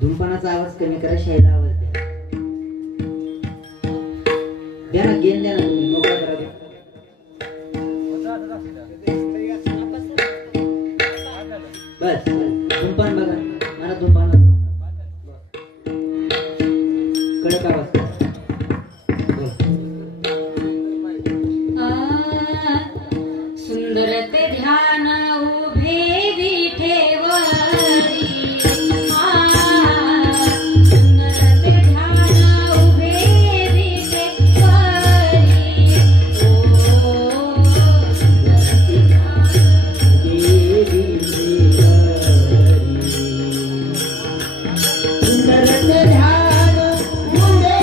धूमपानाचा आवाज कमी करा, शैला आवाज द्या ना, गेन द्या ना तुम्ही, मोकळा करा द्या. बस धूमपान बघा, मला धूमपान कडक आवाज करा. सुंदर ते ध्यान उभे विठेवरी, सुंदर ते ध्यान उभे विठेवरी, ओ सुंदर ते ध्यान उभे विठेवरी, सुंदर ते ध्यान उभे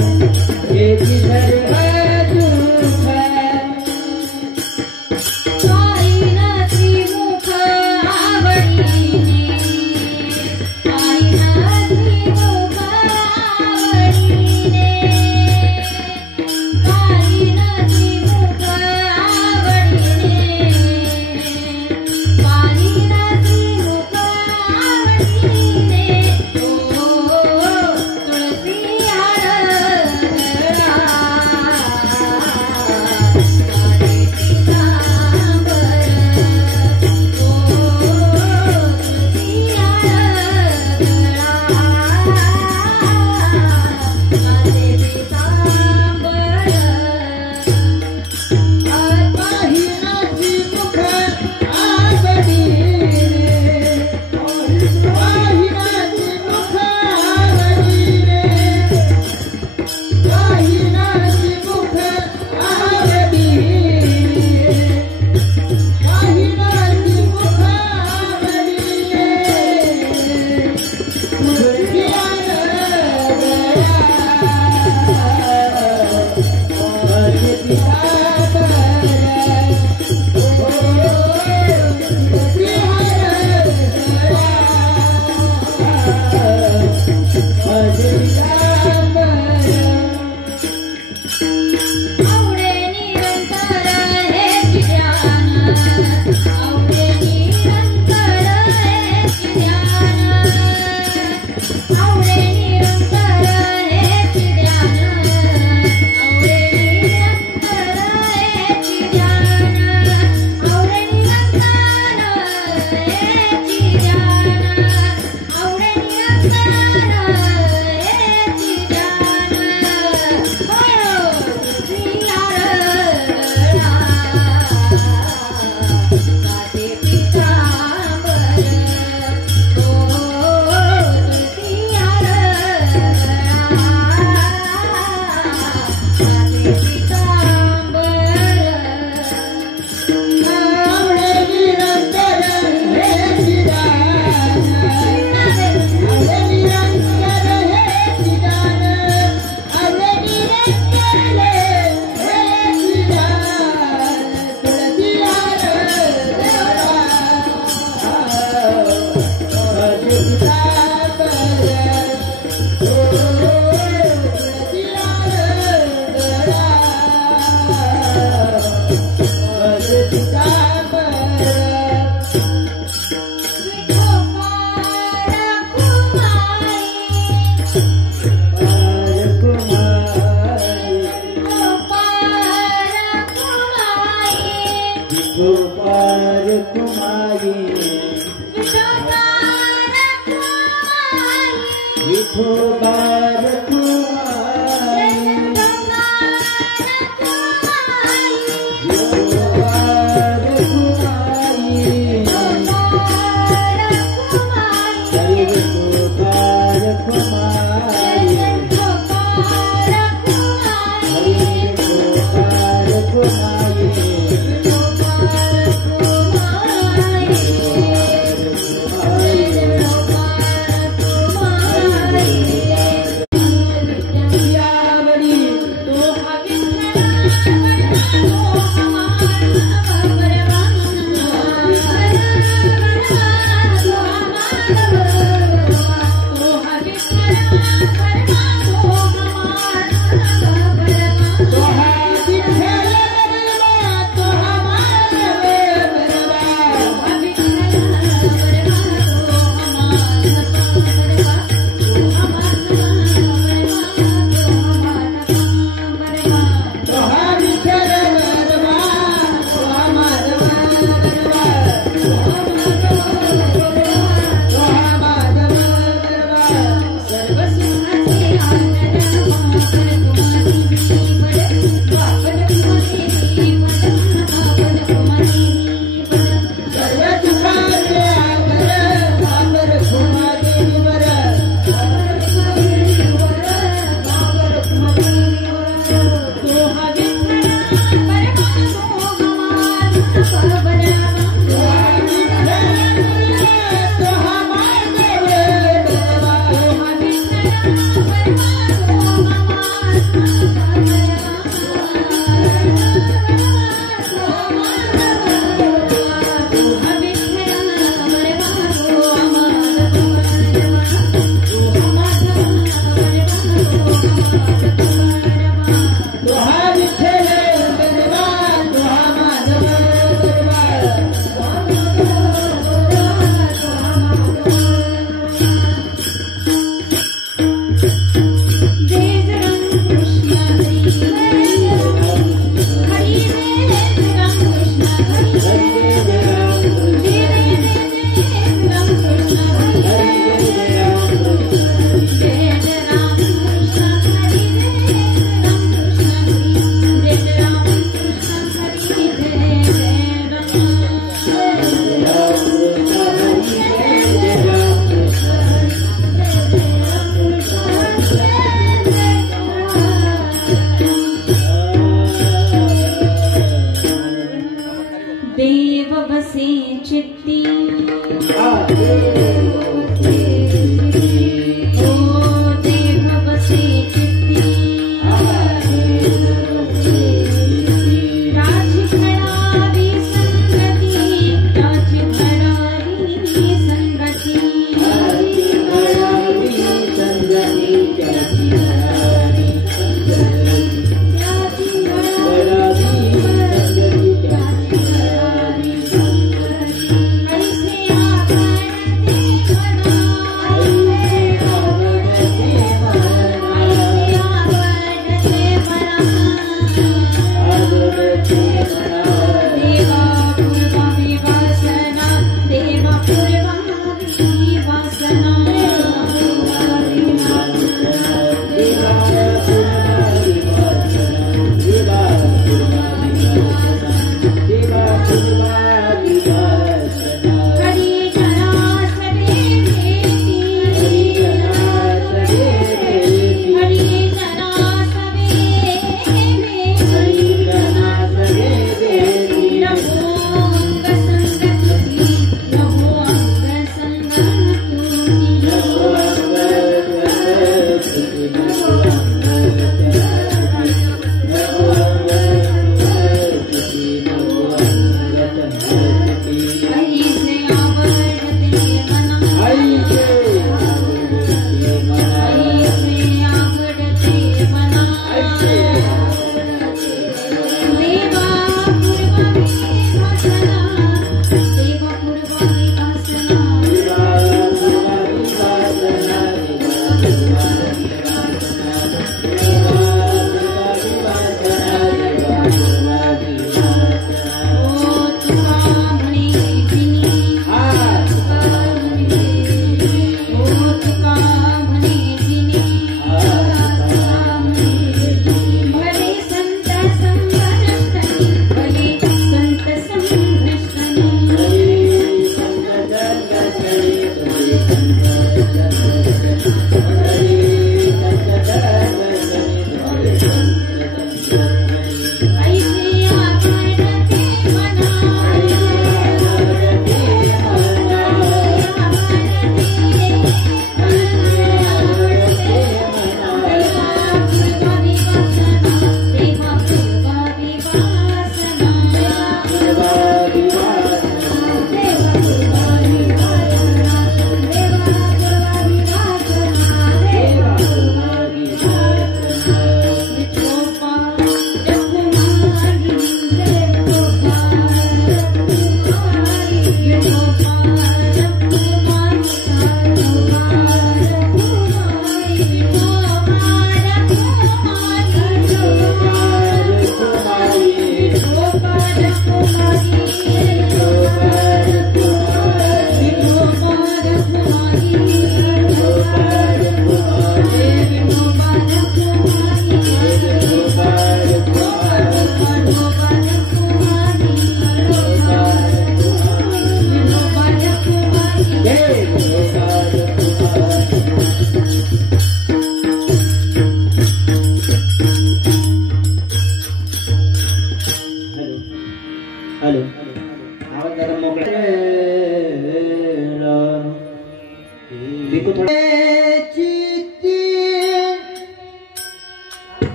हेची सर्व दुःख पाहिन श्रीमुख आवडीने पाहिन श्रीमुख आवडीने पाहिन श्रीमुख आवडीने पाहिन श्रीमुख आवडीने ओ तुळसी हार गळा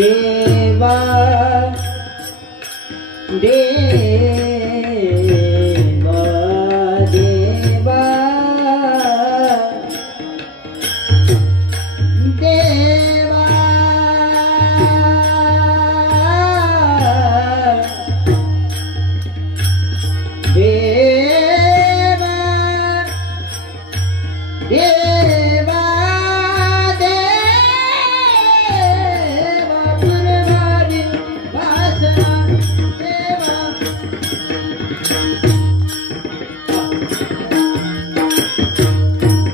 देवा देवा देवा देवा देवा देवा देवा पुरवारी वासना देवा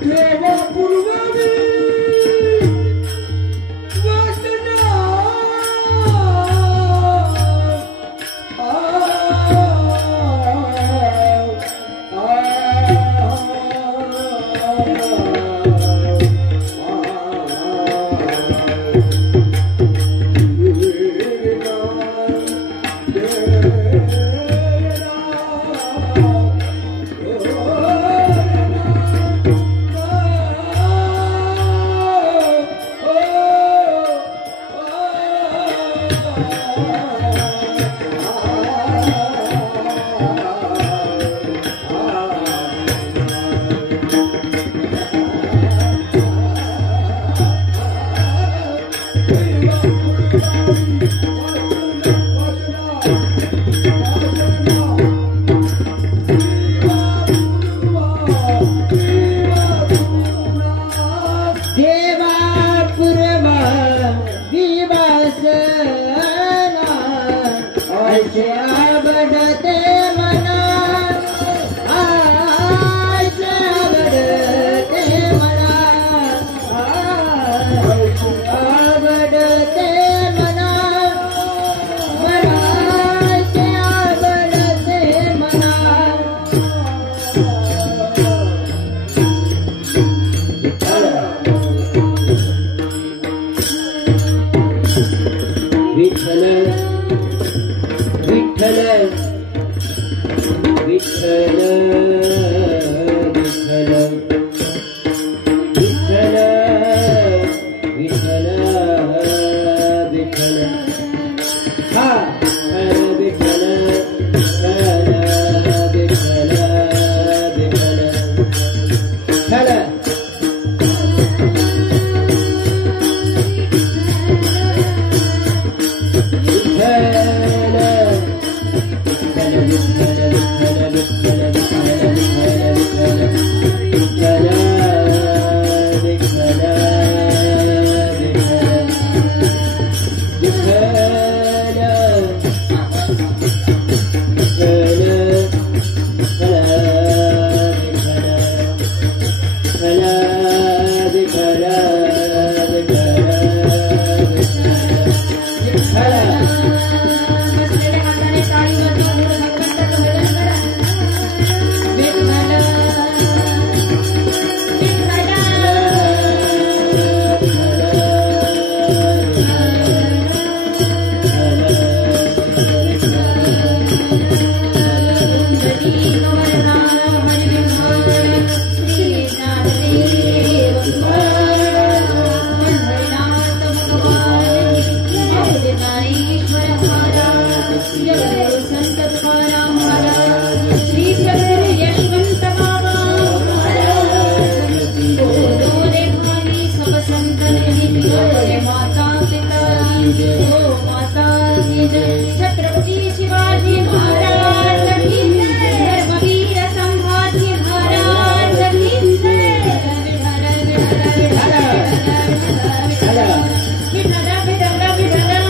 देवा पुरवारी वासना विठ्ठल विठ्ठल विठ्ठल विठ्ठल विठ्ठल विठ्ठल विठ्ठल हा विठ्ठल विठ्ठल विठ्ठल विठ्ठल विठ्ठल छत्रपती शिवाजी महाराज की जय, धर्मवीर संभाजी महाराज की जय। विठ्ठल विठ्ठल विठ्ठल विठ्ठल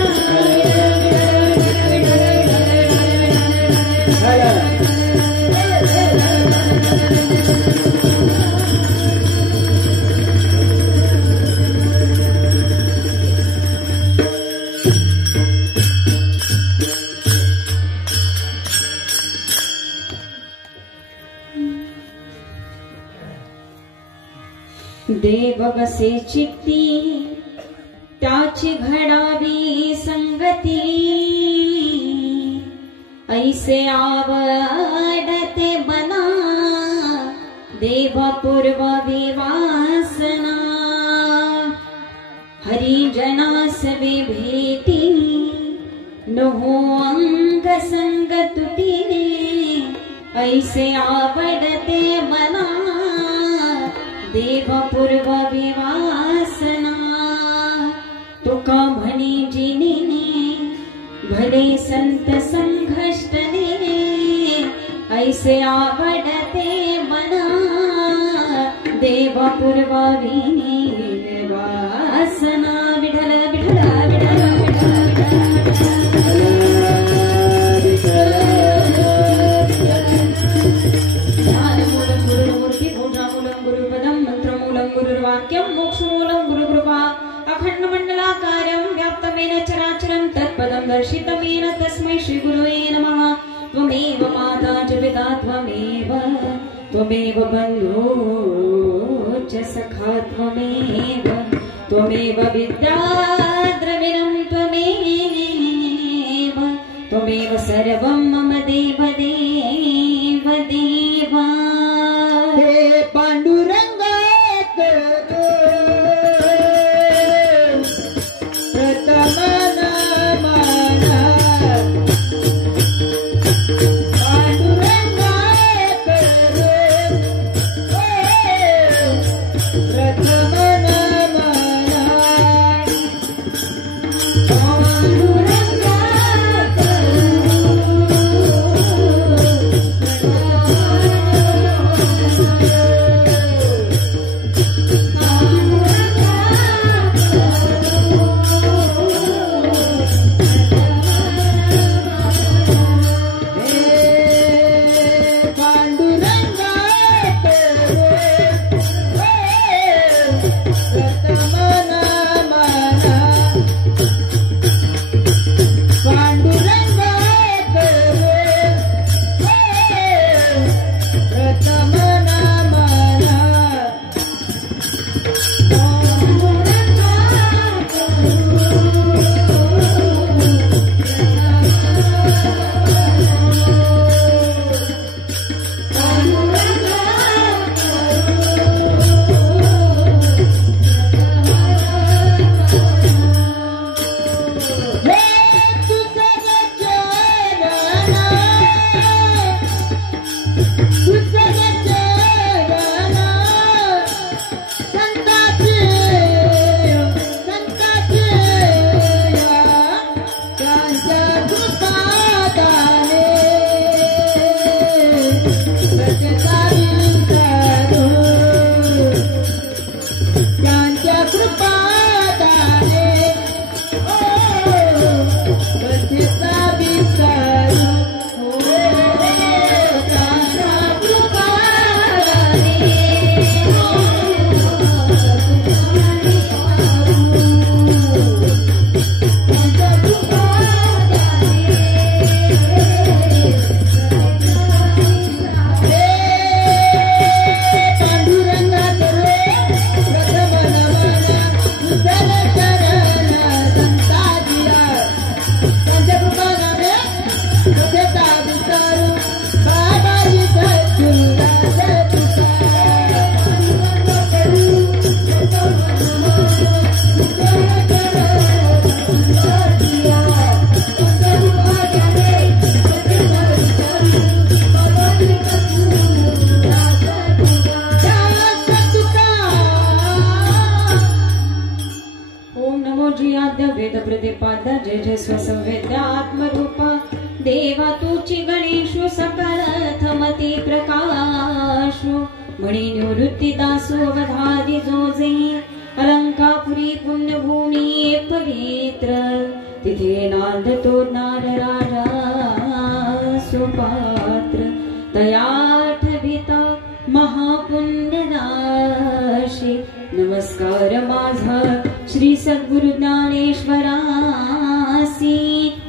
विठ्ठल देव बसे चित्ती त्याची घडावी संगती, ऐसे आवडते मना देव पूर्ववी वासना, हरिजनास विभेती न हो अंग संग तुटीने ऐसे आवडते मना देव पूर्व विवासना तुका म्हणे जिने भले संत संघष्टने ऐसे आवडते मना देव पूर्व विवासना विठ्ठल विठ्ठल ज्ञानमूलं गुरुमूर्ति पूजामूलं गुरुपदं मंत्रमूलं गुरुर्वाक्यं मोक्षमूलं गुरुकृपा अखण्डमण्डलाकारं व्याप्तमेन चराचरं तत्पदं दर्शितमेन तस्मै श्रीगुरुवे नमः। त्वमेव माता च पिता त्वमेव बन्धु च सखा त्वमेव विद्या द्रविणं त्वमेव सर्वं मम देव देव देवा। हे पांडुरंगा देवातुची गणेशु सकलथमती प्रकाशु मणि निवृत्ति दासो वधादि जोजे अलंकापुरी पुण्यभूमि पवित्र तिथे नांदतो नार राजा सुपात्र तयाठभिता महापुण्य राशी नमस्कार माझा श्री सद्गुरु ज्ञानेश्वरासी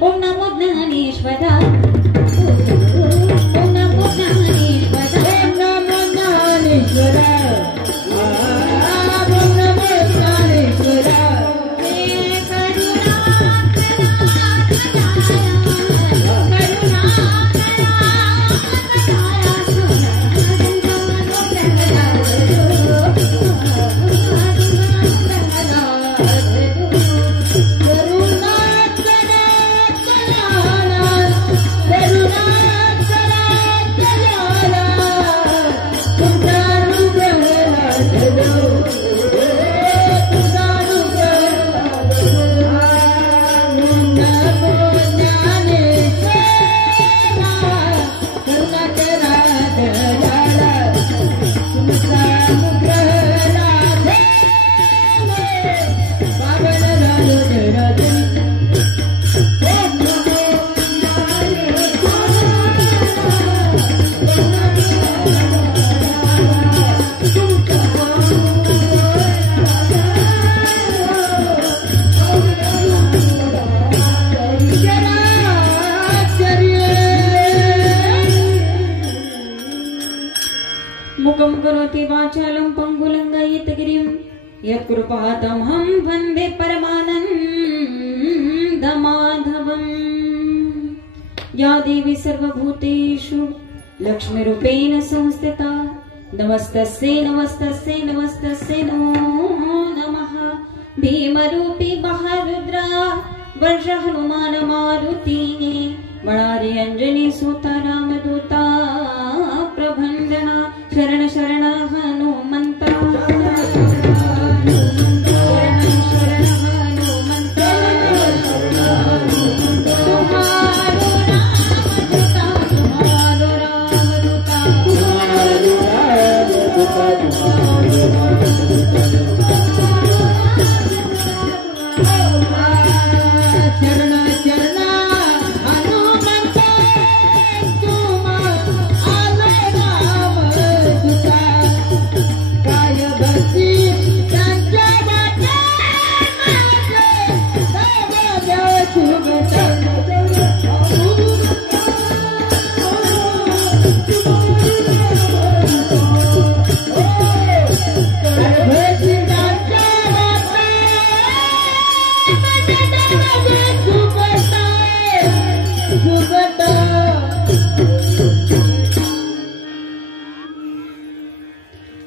ओम नमो ज्ञानेश्वरा ओम नमो ज्ञानेश्वरा ओम नमो ज्ञानेश्वरा ओम नमो ज्ञानेश्वरा यत्कृपातमहं वन्दे परमानन्दमाधवम्। या देवी सर्वभूतेषु लक्ष्मीरूपेण संस्थिता नमस्तस्यै नमस्तस्यै नमस्तस्यै नमो नमः। भीमरूपी महारुद्रा वर्ष हनुमान मारुति मणारि अंजनी सुता रामदूता प्रभंजना शरण शरण हनुमंता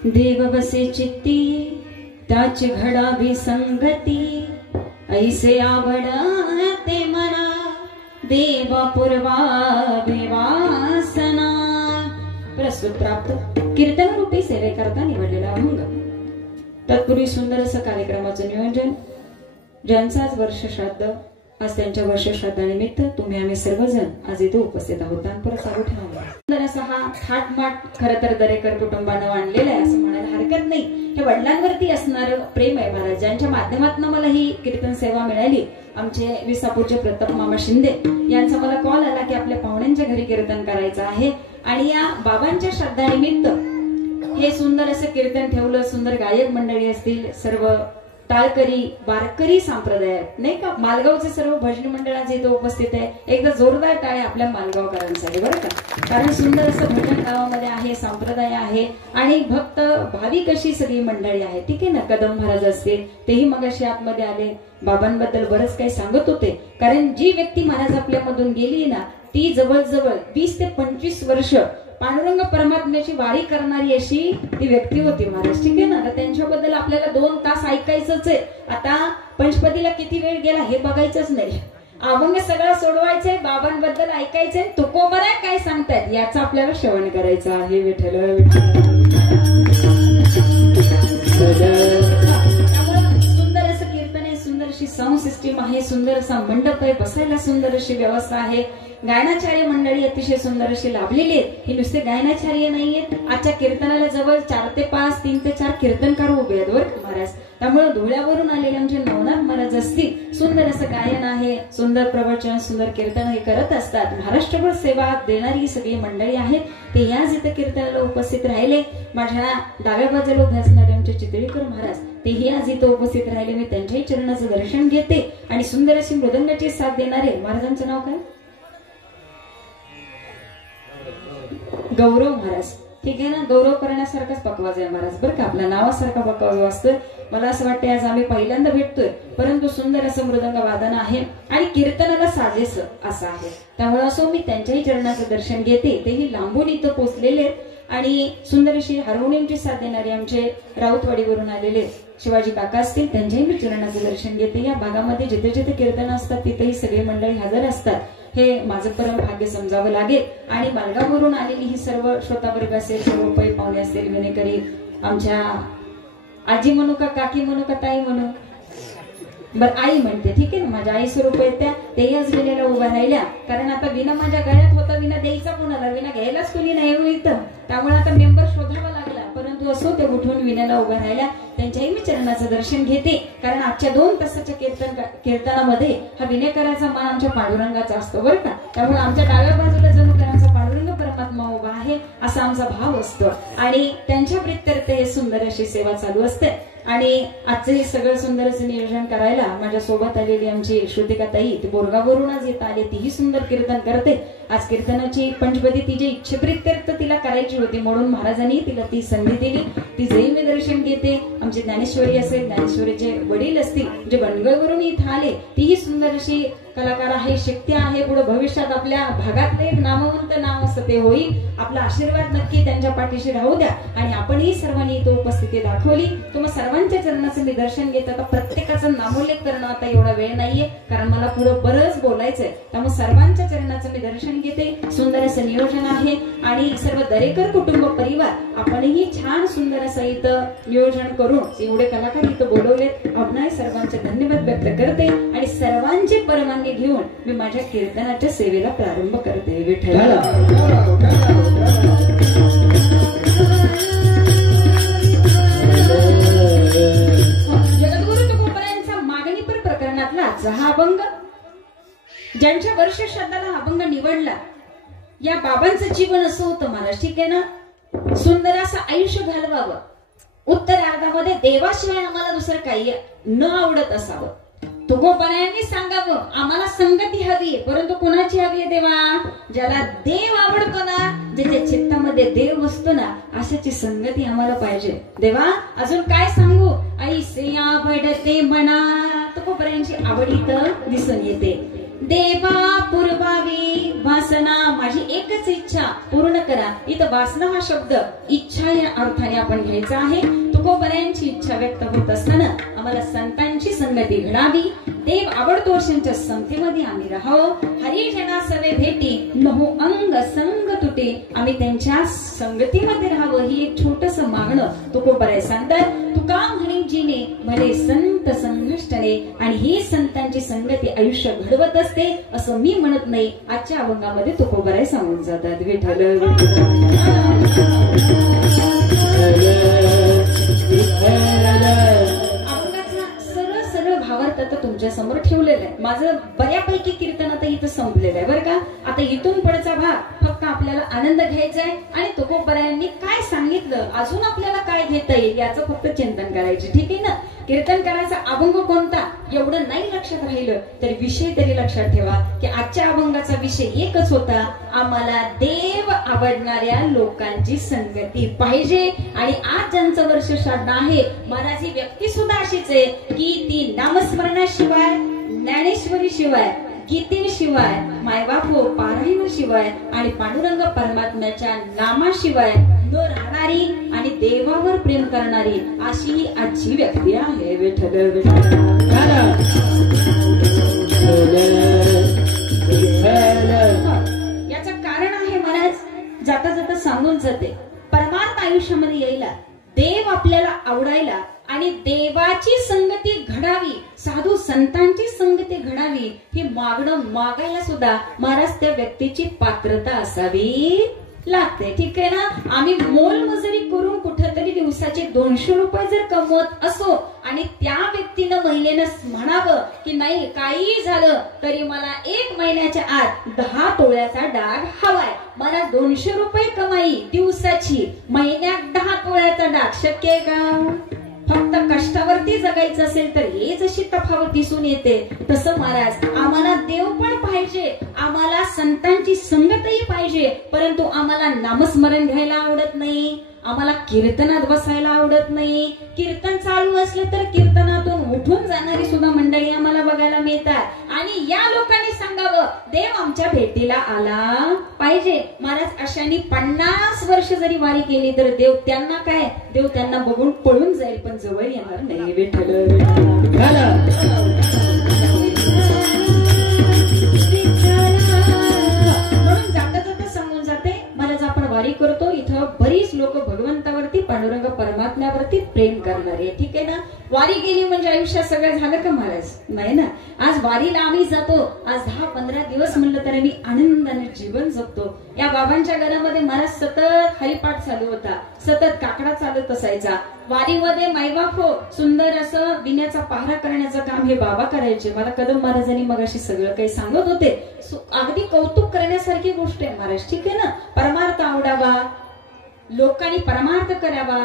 देव बसे चित्ती त्याची घडावी संगती ऐसे आवडते मना देव पूर्वावे वासना। प्रस्तुत प्राप्त कीर्तन रूपी सेवेकरता निवडलेला अभंग। तत्पूर्वी सुंदर असं कार्यक्रमाचं नियोजन, ज्यांचा आज वर्ष श्राद्ध, आज त्यांच्या वर्ष श्राद्धानिमित्त तुम्ही आम्ही सर्वजण आज इथे उपस्थित आहोत। परत चालू ठेवा। सुंदर असा हा थाटमाट खरं तर दरेकर कुटुंबानं आणलेला आहे असं म्हणायला हरकत नाही। हे वडिलांवरती असणारं प्रेम आहे महाराज, ज्यांच्या माध्यमातून मला ही कीर्तन सेवा मिळाली। आमचे विसापूरचे प्रताप मामा शिंदे यांचा मला कॉल आला की आपल्या पाहुण्यांच्या घरी कीर्तन करायचं आहे आणि या बाबांच्या श्राद्धानिमित्त हे सुंदर असं कीर्तन ठेवलं। सुंदर गायक मंडळी असतील, सर्व टाळकरी वारकरी संप्रदाय नाही का, मालगावचे सर्व भजनी मंडळाचे इथे उपस्थित आहे। एकदा जोरदार टाळे आपल्या मालगावकरांसाठी बरं का, कारण सुंदर असं भजन गावामध्ये आहे, संप्रदाय आहे आणि भक्त भाविक अशी सगळी मंडळी आहे। ठीक आहे ना, कदम महाराज असतील तेही मगाशी आतमध्ये आले, बाबांबद्दल बरंच काही सांगत होते। कारण जी व्यक्ती महाराज आपल्यामधून गेली ना ती जवळजवळ 20 ते 25 वर्ष पांडुरंग परमात्म्याची वारी करणारी अशी ती व्यक्ती होती महाराज। ठीक आहे ना, तर त्यांच्याबद्दल आपल्याला 2 तास ऐकायचंच आहे। आता पंचपदीला किती वेळ गेला हे बघायचंच नाही, अभंग सगळं सोडवायचंय, बाबांबद्दल ऐकायचंय, तुकोबरा काय सांगतायत याचं आपल्याला श्रवण करायचं आहे। विठ्ठल सुंदर असं कीर्तन आहे, सुंदर अशी साऊंड सिस्टीम आहे, सुंदर असा मंडप आहे, बसायला सुंदर अशी व्यवस्था आहे। गायनाचार्य मंडळी अतिशय सुंदर अशी लाभलेली आहेत। हे नुसते गायनाचार्य नाहीयेत, आजच्या कीर्तनाला जवळ 4 ते 5 3 ते 4 कीर्तनकार उभे आहेत बरं महाराज। त्यामुळे धुळ्यावरून आलेले आमचे नवनाथ महाराज असतील, सुंदर असं गायन आहे, सुंदर प्रवचन, सुंदर कीर्तन हे करत असतात। महाराष्ट्रभर सेवा देणारी सगळी मंडळी आहेत, ते याच इथं कीर्तनाला उपस्थित राहिले। माझ्या डाव्या बाजूला उभे असणारे आमचे चितळीकर महाराज तेही आज इथं उपस्थित राहिले। मी त्यांच्याही चरणाचं दर्शन घेते आणि सुंदर अशी मृदंगाची साथ देणारे महाराजांचं नाव काय? गौरव महाराज। ठीक आहे ना, गौरव करण्यासारखाच पकवाज आहे महाराज बरं का, आपल्या नावासारखा पकवाज असतोय। मला असं वाटतं आज आम्ही पहिल्यांदा भेटतोय, परंतु सुंदर असं मृदंग वादन आहे आणि कीर्तनाला साजेस असं आहे। त्यामुळे असो मी त्यांच्याही चरणाचं दर्शन घेते, तेही लांबून इथं पोहोचलेले आणि सुंदर अशी हार्मोनियमची साथ देणारे आमचे राऊतवाडीवरून आलेले शिवाजी काका असतील, त्यांच्याही मी चरणाचं दर्शन घेते। या भागामध्ये जिथे जिथे कीर्तन असतात तिथेही सगळे मंडळी हजर असतात, हे माझं परम भाग्य समजावं लागेल। आणि मालगाववरून आलेली ही सर्व श्रोतावर्ग असेल, सर्व पै पाहुणे असतील, विनेकरी, आमच्या आजी म्हणू का, काकी म्हणू का, ताई म्हणू, बरं आई म्हणते, ठीक आहे ना, माझ्या आई स्वरूप आहेत त्या, तेही आज विनेला उभ्या राहिल्या। कारण आता विना माझ्या गळ्यात होता, विना द्यायचा कोणाला, विना घ्यायलाच कोणी नाही इथं, त्यामुळे आता मेंबर शोधावा लागला, परंतु असो ते उठून विनेला उभ्या राहिल्या। त्यांच्याही मी चरणाचं दर्शन घेते, कारण आजच्या 2 तासाच्या कीर्तनामध्ये हा विनेकराचा मान आमच्या पांडुरंगाचा असतो बरं का। त्यामुळे आमच्या डाव्या बाजूला जणूकरांचा पांडुरंग परमात्मा उभा आहे असा आमचा भाव असतो आणि त्यांच्या प्रित्यर्थ हे सुंदर अशी सेवा चालू असते। आणि आजचं हे सगळं सुंदर असं नियोजन करायला माझ्या सोबत आलेली आमची श्रुतिका ताई, ती बोरगाववरून आज येत आली, तीही सुंदर कीर्तन करते आज कीर्तनाची पंचपदी तिची इच्छेप्रित्यर्थ तिला करायची होती, म्हणून महाराजांनी तिला ती संधी दिली. ती जैन मी दर्शन घेते. आमची ज्ञानेश्वरी असेल, ज्ञानेश्वरीचे वडील असतील जे बनगळवरून इथं आले, तीही सुंदर अशी कलाकार आहे, शक्ती आहे. पुढे भविष्यात आपल्या भागातले एक नामवंत नाव असं ते होईल. आपला आशीर्वाद नक्की त्यांच्या पाठीशी राहू द्या. आणि आपणही सर्वांनी इथं उपस्थिती दाखवली. तुम्हा सर्वांच्या चरणाचं मी दर्शन घेत. आता प्रत्येकाचा नामोल्लेख करणं आता एवढा वेळ नाहीये, कारण मला पुढे बरंच बोलायचंय. त्यामुळे सर्वांच्या चरणाचं मी दर्शन घेते. सुंदर असं नियोजन आहे आणि सर्व दरेकर कुटुंब परिवार आपणही छान सुंदर असं इथं नियोजन करून एवढे कलाकार इथं बोलवलेत. आपणाही सर्वांचे धन्यवाद व्यक्त करते आणि सर्वांचे परवानगी घेऊन मी माझ्या कीर्तनाच्या सेवेला प्रारंभ करते. विठ्ठल जगद्गुरु तुकोबरायांचा मागणीपर प्रकरणातला आजचा हा अभंग, ज्यांच्या वर्ष श्राद्धाला अभंग निवडला, या बाबांचं जीवन असं होतं महाराज, ठीक आहे ना, सुंदर असं आयुष्य घालवावं. उत्तरार्धामध्ये देवाशिवाय आम्हाला दुसरं काही न आवडत असावं. तुकोबरायांनी सांगावं आम्हाला संगती हवी, परंतु कोणाची हवी आहे देवा? ज्याला देव आवडतो ना, ज्याच्या चित्तामध्ये देव असतो ना, अशाची संगती आम्हाला पाहिजे. देवा अजून काय सांगू, ऐसे आवडते मना. तुकोबरायांची आवड इथं दिसून येते. देवा पुरवावी वासना, माझी एकच इच्छा पूर्ण करा. इथं वासना हा शब्द इच्छा या अर्थाने आपण घ्यायचा आहे. तुकोबरायांची इच्छा व्यक्त होत असताना आम्हाला संतांची संगती घडावी. देव आवडतो अशांच्या संगतीमध्ये आम्ही राहावं. हरिजना सवे भेटी नहो अंग संग तुटे, आम्ही त्यांच्या संगतीमध्ये राहावं. ही एक छोटस मागणं तुकोबराय सांगतात. तुका म्हणे जीने भले संत संघष्टने, आणि ही संतांची संगती आयुष्य घडवत असते असं मी म्हणत नाही. आजच्या अभंगामध्ये तुकोबराय सांगून जातात. विठ्ठल अभंगाचा सरळ सरळ भावार्थ आता तुमच्या समोर ठेवलेला आहे. माझं बऱ्यापैकी कीर्तन आता इथं संपलेलं आहे बरं का. आता इथून पुढचा भाग फक्त आपल्याला आनंद घ्यायचा आहे आणि तुकोबरायांनी काय सांगितलं, अजून आपल्याला काय घेता येईल याचं फक्त चिंतन करायचे, ठीक आहे ना. कीर्तन करायचा अभंग कोणता एवढं नाही लक्षात राहिलं तरी विषय तरी लक्षात ठेवा की आजच्या अभंगाचा विषय एकच होता, आम्हाला देव आवडणाऱ्या लोकांची संगती पाहिजे. आणि आज ज्यांचं वर्ष श्राद्ध आहे, महाराज ही व्यक्ती सुद्धा अशीच आहे की ती नामस्मरणाशिवाय, ज्ञानेश्वरी शिवाय, गीतेशिवाय, मायबापो पारायणाशिवाय आणि पांडुरंग परमात्म्याच्या नामाशिवाय न राहणारी आणि देवावर प्रेम करणारी अशी ही आजची व्यक्ती आहे. विठ्ठल याचं कारण आहे महाराज जाता जाता सांगून जाते. परमार्थ आयुष्यामध्ये यायला, देव आपल्याला आवडायला आणि देवाची संगती घडावी, साधू संतांची संगती घडावी, हे मागणं मागायला सुद्धा महाराज त्या व्यक्तीची पात्रता असावी लागते, ठीक आहे ना. आम्ही मोलमजुरी करून कुठेतरी दिवसाचे 200 रुपये जर कमवत असो आणि त्या व्यक्तीनं महिलेनं म्हणावं की नाही काही झालं तरी मला 1 महिन्याच्या आत 10 तोळ्याचा डाग हवाय, मला 200 रुपये कमाई दिवसाची, महिन्यात 10 तोळ्याचा डाग शक्य आहे का? फक्त कष्टावरती जगायचं असेल तर हे जशी तफावत दिसून येते तसं महाराज आम्हाला देव पण पाहिजे, आम्हाला संतांची संगतही पाहिजे, परंतु आम्हाला नामस्मरण घ्यायला आवडत नाही, आम्हाला कीर्तनात बसायला आवडत नाही. कीर्तन चालू असलं तर कीर्तनातून उठून जाणारी सुद्धा मंडळी आम्हाला बघायला मिळतात आणि या लोकांनी सांगावं देव आमच्या भेटीला आला पाहिजे. महाराज अशाने 50 वर्ष जरी वारी केली तर देव त्यांना काय, देव त्यांना बघून पळून जाईल पण जवळ येणार नाही. विठ्ठल म्हणून जाता जाता सांगून जाते महाराज आपण वारी करतो इथं बरीच लोक भगवंतावरती, पांडुरंग परमात्म्यावरती प्रेम करणारे, ठीक आहे ना. वारी गेली म्हणजे आयुष्यात सगळं झालं का महाराज? नाही ना. आज वारीला आम्ही जातो, आज 10-15 दिवस म्हणलं तर आम्ही आनंदाने जीवन जगतो. या बाबांच्या घरामध्ये महाराज सतत हरिपाठ चालू होता, सतत काकडा चालत असायचा. वारीमध्ये मायबाप सुंदर असं विण्याचा पहारा करण्याचं काम हे बाबा करायचे. मला कदम महाराजांनी मग अशी सगळं काही सांगत होते. अगदी कौतुक करण्यासारखी गोष्ट आहे महाराज, ठीक आहे ना. परमार्थ आवडावा, लोकांनी परमार्थ करावा,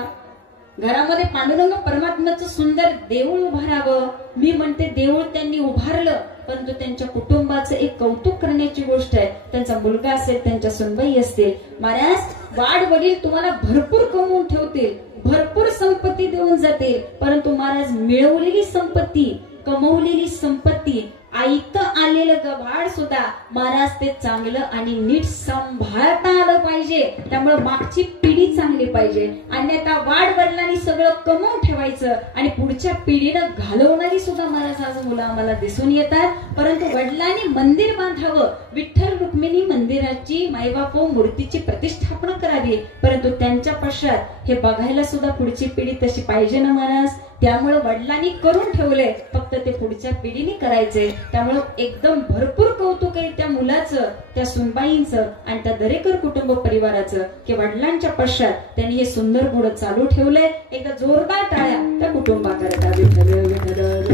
घरामध्ये पांडुरंग परमात्म्याचं सुंदर देऊळ उभारावं. मी म्हणते देऊळ त्यांनी उभारलं, परंतु त्यांच्या कुटुंबाचं एक कौतुक करण्याची गोष्ट आहे. त्यांचा मुलगा असेल, त्यांच्या सुनबाई असतील. महाराज वाढ वडील तुम्हाला भरपूर कमवून ठेवतील, भरपूर संपत्ती देऊन जातील, परंतु महाराज मिळवलेली संपत्ती, कमवलेली संपत्ती, ऐकतं आलेलं गव्हाड सुद्धा महाराज ते चांगलं आणि नीट सांभाळता आलं पाहिजे. त्यामुळे मागची पिढी चांगली पाहिजे. अन्यथा वाढ वडिलांनी सगळं कमवून ठेवायचं आणि पुढच्या पिढीनं घालवणारी सुद्धा महाराज आज मुलं आम्हाला दिसून येतात. परंतु वडिलांनी मंदिर बांधावं, विठ्ठल रुक्मिणी मंदिराची मायबाप मूर्तीची प्रतिष्ठापना करावी, परंतु त्यांच्या पश्चात हे बघायला सुद्धा पुढची पिढी तशी पाहिजे ना महाराज. त्यामुळे वडिलांनी करून ठेवले, फक्त ते पुढच्या पिढीने करायचे. त्यामुळे एकदम भरपूर कौतुक आहे त्या मुलाचं, त्या सुनबाईंचं आणि त्या दरेकर कुटुंब परिवाराचं की वडिलांच्या पश्चात त्यांनी हे सुंदर गुण चालू ठेवलंय. एकदा जोरदार टाळ्या त्या कुटुंबाकरता. विठ्ठल विठ्ठल.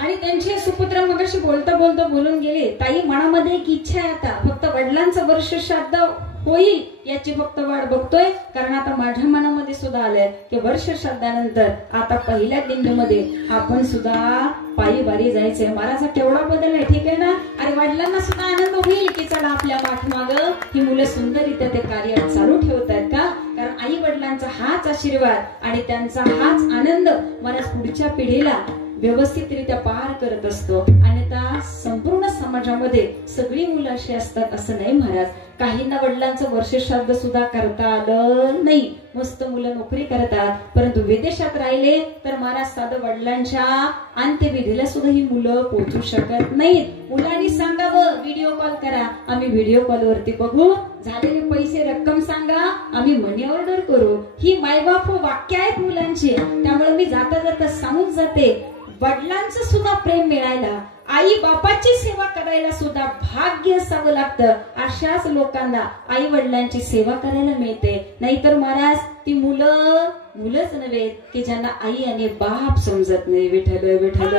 आणि त्यांचे सुपुत्र मगाशी बोलता बोलता बोलून गेले, ताई मनामध्ये एक इच्छा आहे, आता फक्त वडिलांचं वर्ष श्राद्ध होईल याची फक्त वाट बघतोय. कारण आता माझ्या मनामध्ये सुद्धा आलंय की वर्ष श्राद्धानंतर आता पहिल्या दिंडीमध्ये आपण सुद्धा पायी वारी जायचंय. महाराजा केवढा बदल आहे, ठीक आहे ना. अरे वडिलांना सुद्धा आनंद होईल की चला आपल्या पाठमाग ही मुलं सुंदररित्या ते कार्य चालू ठेवतायत का. कारण आई वडिलांचा हाच आशीर्वाद आणि त्यांचा हाच आनंद महाराज पुढच्या पिढीला व्यवस्थितरित्या पार करत असतो. आणि त्या संपूर्ण समाजामध्ये सगळी मुलं अशी असतात असं नाही महाराज. काहींना वडिलांचं वर्ष श्राद्ध सुद्धा करता आलं नाही, मस्त मुलं नोकरी करतात, परंतु विदेशात राहिले तर महाराज साधं वडिलांच्या अंत्यविधीला सुद्धा ही मुलं पोहोचू शकत नाहीत. मुलांनी सांगावं व्हिडिओ कॉल करा, आम्ही व्हिडिओ कॉलवरती बघू, झालेले पैसे रक्कम सांगा, आम्ही मनी ऑर्डर करू. ही मायबाप वाक्य आहेत मुलांची. त्यामुळे मी जाता जाता सांगून जाते, वडिलांचं सुद्धा प्रेम मिळायला, आई बापाची सेवा करायला सुद्धा भाग्य असावं लागतं. अशाच लोकांना आई वडिलांची सेवा करायला मिळते. नाहीतर महाराज ती मुलंच नव्हे की ज्यांना आई आणि बाप समजत नाही. विठ्ठल विठ्ठल.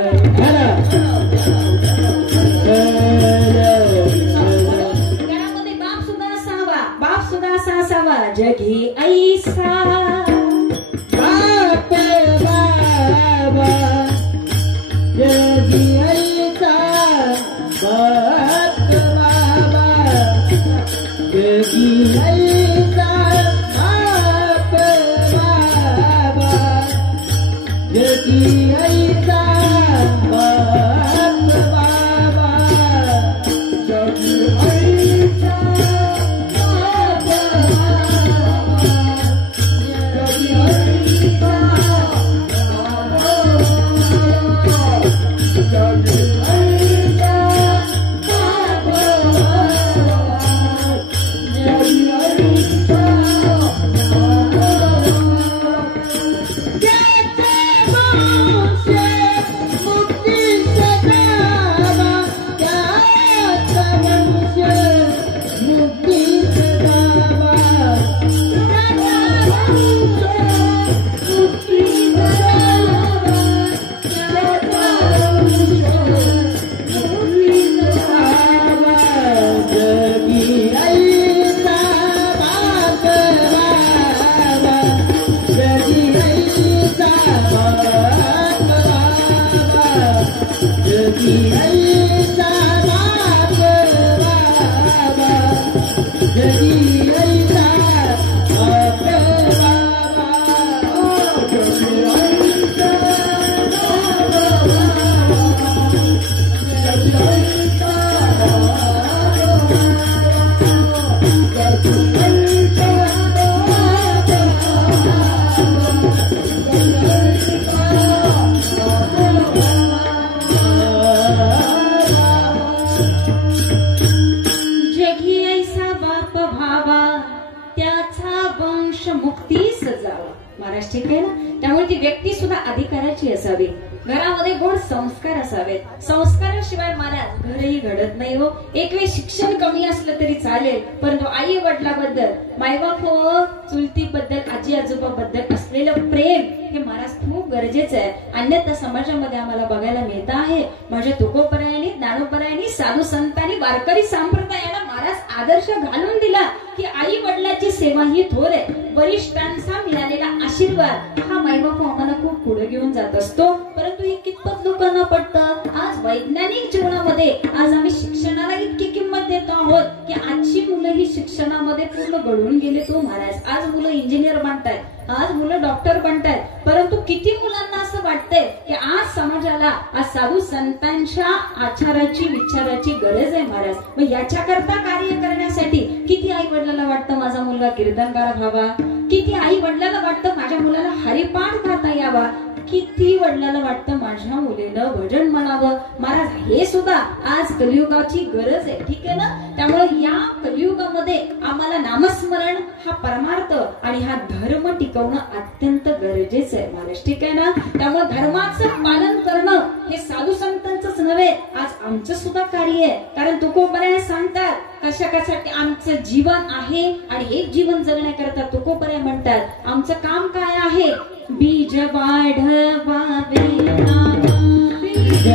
घरामध्ये बाप सुद्धा असावा, बाप सुद्धा असा असावा, जगी ऐसा बाप बाबा, जगी ऐसा बाप बाबा, जगी ऐसा बाप बाबा, जगी ऐसा बाप बाबा, जगी ऐसा बाप बाबा, जगी ऐसा अधिकाराची असावी. घरामध्ये गोड संस्कार असावेत. संस्काराशिवाय महाराज घरही घडत नाही हो. एक वेळ शिक्षण कमी असलं तरी चालेल, परंतु आई वडिलाबद्दल, मायबाप चुलतीबद्दल, आजी आजोबाबद्दल असलेलं प्रेम हे महाराज खूप गरजेचं आहे. अन्यथा समाजामध्ये आम्हाला बघायला मिळत आहे माझ्या तुकोपरायांनी, ज्ञानोपरायांनी, साधू संतांनी, वारकरी संप्रदायाला महाराज आदर्श घालून दिला की आई वडिलांची सेवा ही थोर आहे. वरिष्ठांचा मिळालेला आशीर्वाद हा मायबाप आम्हाला खूप पुढे घेऊन जात असतो. परंतु हे कितपत लोकांना पडतं? आज वैज्ञानिक जीवनामध्ये आज आम्ही शिक्षणाला इतकी किंमत देतो आहोत की आजची मुलं ही शिक्षणामध्ये पूर्ण गळून गेले तो महाराज. आज मुलं इंजिनियर बनतायत, आज मुलं डॉक्टर बनतायत, परंतु किती मुलांना असं वाटतंय की आज समाजाला आज साधू संतांच्या आचाराची विचाराची गरज आहे महाराज. मग याच्याकरता कार्य करण्यासाठी किती आई वडिलांना वाटतं माझा मुलगा कीर्तनकार व्हावा, किती आई वडिलांना वाटतं माझ्या मुलाला हरिपाठ करता यावा, किती वडिलांना वाटतं माझ्या मुलीनं भजन म्हणावं. महाराज हे सुद्धा आज कलियुगाची गरज आहे. ठीक आहे ना? त्यामुळे या कलियुगामध्ये आम्हाला नामस्मरण हा परमार्थ आणि हा धर्म टिकवणं अत्यंत गरजेचं आहे महाराज. ठीक आहे ना? त्यामुळे धर्माचं पालन करणं हे साधू संतांचंच नव्हे, आज आमचं सुद्धा कार्य आहे. कारण तुकोबराय सांगतात कशासाठी आमचं जीवन आहे आणि हे जीवन जगण्याकरता तुकोबराय म्हणतात आमचं काम काय आहे? बीज वाढवावे बीज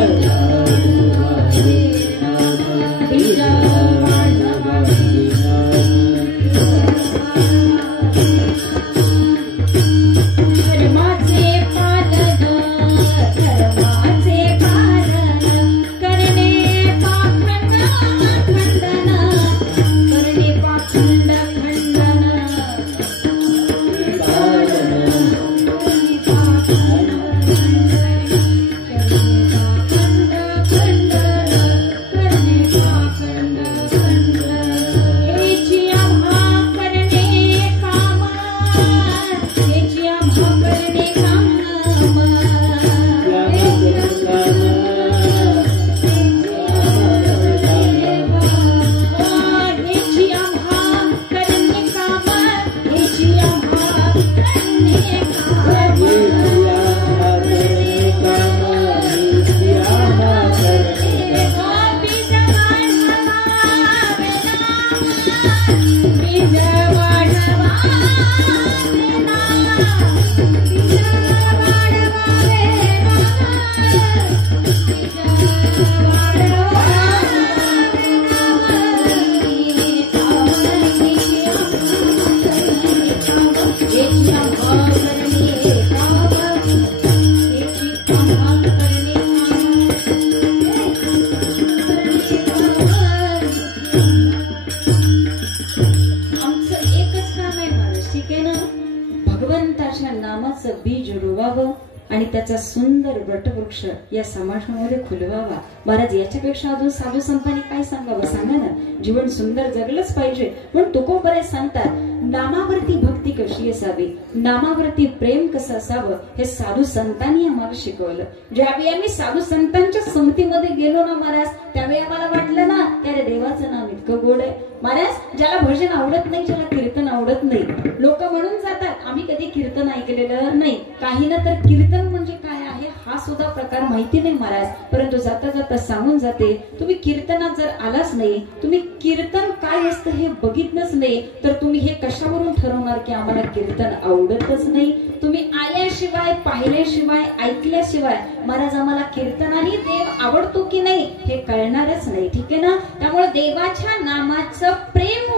आणि त्याचा सुंदर वटवृक्ष या समाजामध्ये खुलवावा. महाराज याच्यापेक्षा अजून साधू संतांनी काय सांगावं सांगा ना. जीवन सुंदर जगलंच पाहिजे. पण तुकोबराय सांगतात नामावरती भक्ती कशी असावी, नामावरती प्रेम कसं असावं हे साधू संतांनी आम्हाला शिकवलं. ज्यावेळी आम्ही साधू संतांच्या संगतीमध्ये गेलो ना महाराज, त्यावेळी आम्हाला वाटलं ना त्याला देवाचं नाम इतकं गोड आहे. महाराज ज्याला भजन आवडत नाही, ज्याला कीर्तन आवडत नाही, लोक म्हणून जातात आम्ही कधी कीर्तन ऐकलेलं नाही. काही ना तर कीर्तन म्हणजे काय आहे हा सुद्धा प्रकार माहिती नाही महाराज. परंतु जाता जाता सांगून जाते तुम्ही कीर्तनात जर आलाच नाही, तुम्ही कीर्तन काय असतं हे बघितलंच नाही, तर तुम्ही हे कशावरून ठरवणार की आम्हाला कीर्तन आवडतच नाही. तुम्ही आल्याशिवाय, पाहिल्याशिवाय, ऐकल्याशिवाय महाराज आम्हाला कीर्तनाने देव आवडतो की नाही हे कळणारच नाही. ठीक आहे ना? त्यामुळे देवाच्या नामाचं प्रेम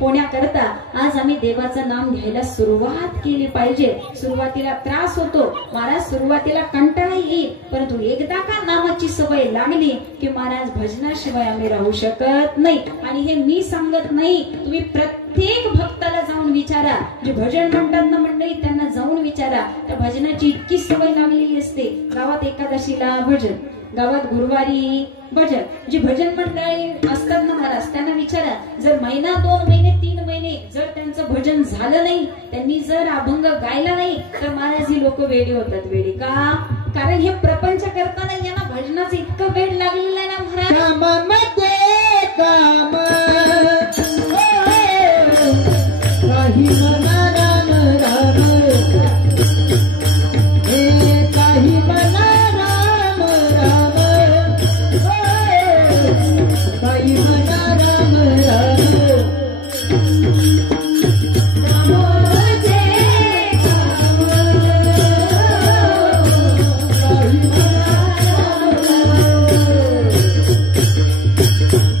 होण्याकरता आज आम्ही देवाचं नाम घ्यायला सुरुवात केली पाहिजे. सुरुवातीला त्रास होतो महाराज, सुरुवातीला कंटाळा येईल, परंतु एकदा का नामाची सवय लागली की महाराज भजनाशिवाय आम्ही राहू शकत नाही. आणि हे मी सांगत नाही, तुम्ही प्रत्येक भक्ताला जाऊन विचारा, जे भजन म्हणतात ना मंडळी त्यांना जाऊन विचारा. त्या भजनाची इतकी सवय लागलेली असते. गावात एकादशीला भजन, गावात गुरुवारी भजन, जी भजन मंडळी असतात ना महाराज त्यांना विचारा, जर महिना, 2 महिने, 3 महिने जर त्यांचं भजन झालं नाही, त्यांनी जर अभंग गायला नाही, तर महाराज ही लोक वेडी होतात. वेडी का? कारण हे प्रपंच करताना यांना भजनाचं इतकं वेड लागलेलं आहे ना महाराज. कामामध्ये काम काही म्हणा राम राम, हे काही म्हणा राम राम, काही म्हणा राम राम.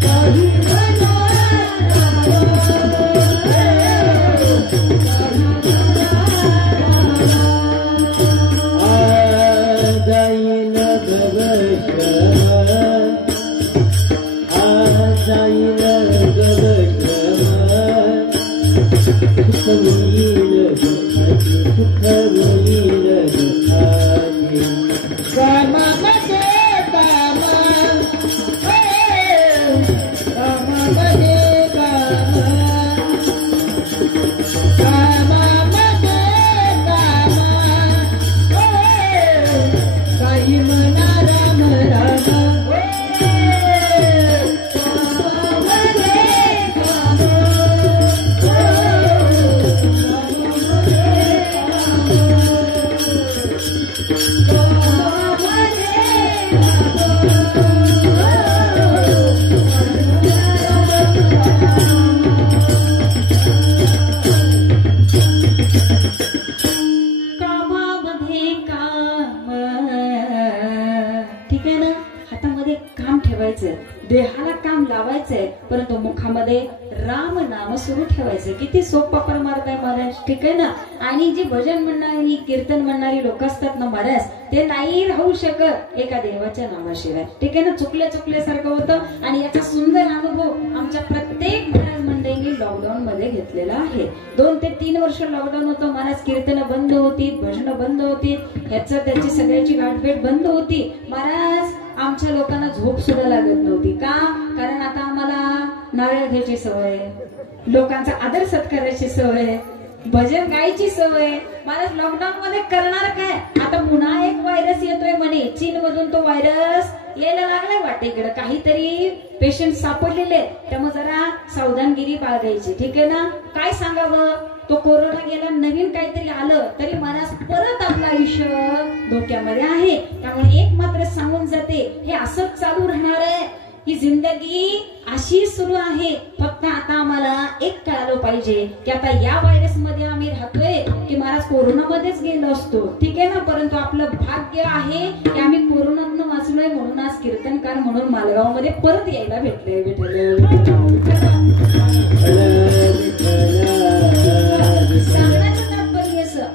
काही म्हणा देहाला काम लावायचंय परंतु मुखामध्ये राम नाम सुरू ठेवायचं. किती सोपा परमार्थ आहे महाराज, ठीक आहे ना. आणि जी भजन म्हणणारी कीर्तन म्हणणारी लोक असतात ना महाराज, ते नाही राहू शकत एका देवाच्या नामाशिवाय, ठीक आहे ना. चुकल्यासारखं होतं. आणि याचा सुंदर अनुभव आमच्या प्रत्येक महाराज मंडळींनी लॉकडाऊन मध्ये घेतलेला आहे. 2 ते 3 वर्ष लॉकडाऊन होतं महाराज. कीर्तन बंद होती, भजन बंद होती, त्याची सगळ्याची गाठभेट बंद होती महाराज. आमच्या लोकांना झोप सुद्धा लागत नव्हती. का? कारण आता आम्हाला नारळ घ्यायची सवय, लोकांचा आदर सत्काराची सवय, भजन गायची सवय. महाराज लॉकडाऊन मध्ये करणार काय? आता पुन्हा एक व्हायरस येतोय म्हणे चीन मधून. तो व्हायरस यायला लागलाय वाटे इकडे. काहीतरी पेशंट सापडलेले, त्यामुळे जरा सावधानगिरी बाळगायची, ठीक आहे ना. काय सांगावं, तो कोरोना गेला, नवीन काहीतरी आलं तरी महाराज परत आपलं आयुष्य धोक्यामध्ये आहे. त्यामुळे एक मात्र सांगून जाते, हे असंच चालू राहणार आहे. ही जिंदगी अशी सुरू आहे. फक्त आता आम्हाला एक कळालं पाहिजे की आता या व्हायरस मध्ये आम्ही राहतोय की महाराज कोरोना मध्येच गेलो असतो, ठीक आहे ना. परंतु आपलं भाग्य आहे की आम्ही कोरोनातून वाचलोय, म्हणून आज कीर्तनकार म्हणून मालगाव मध्ये परत यायला भेटले.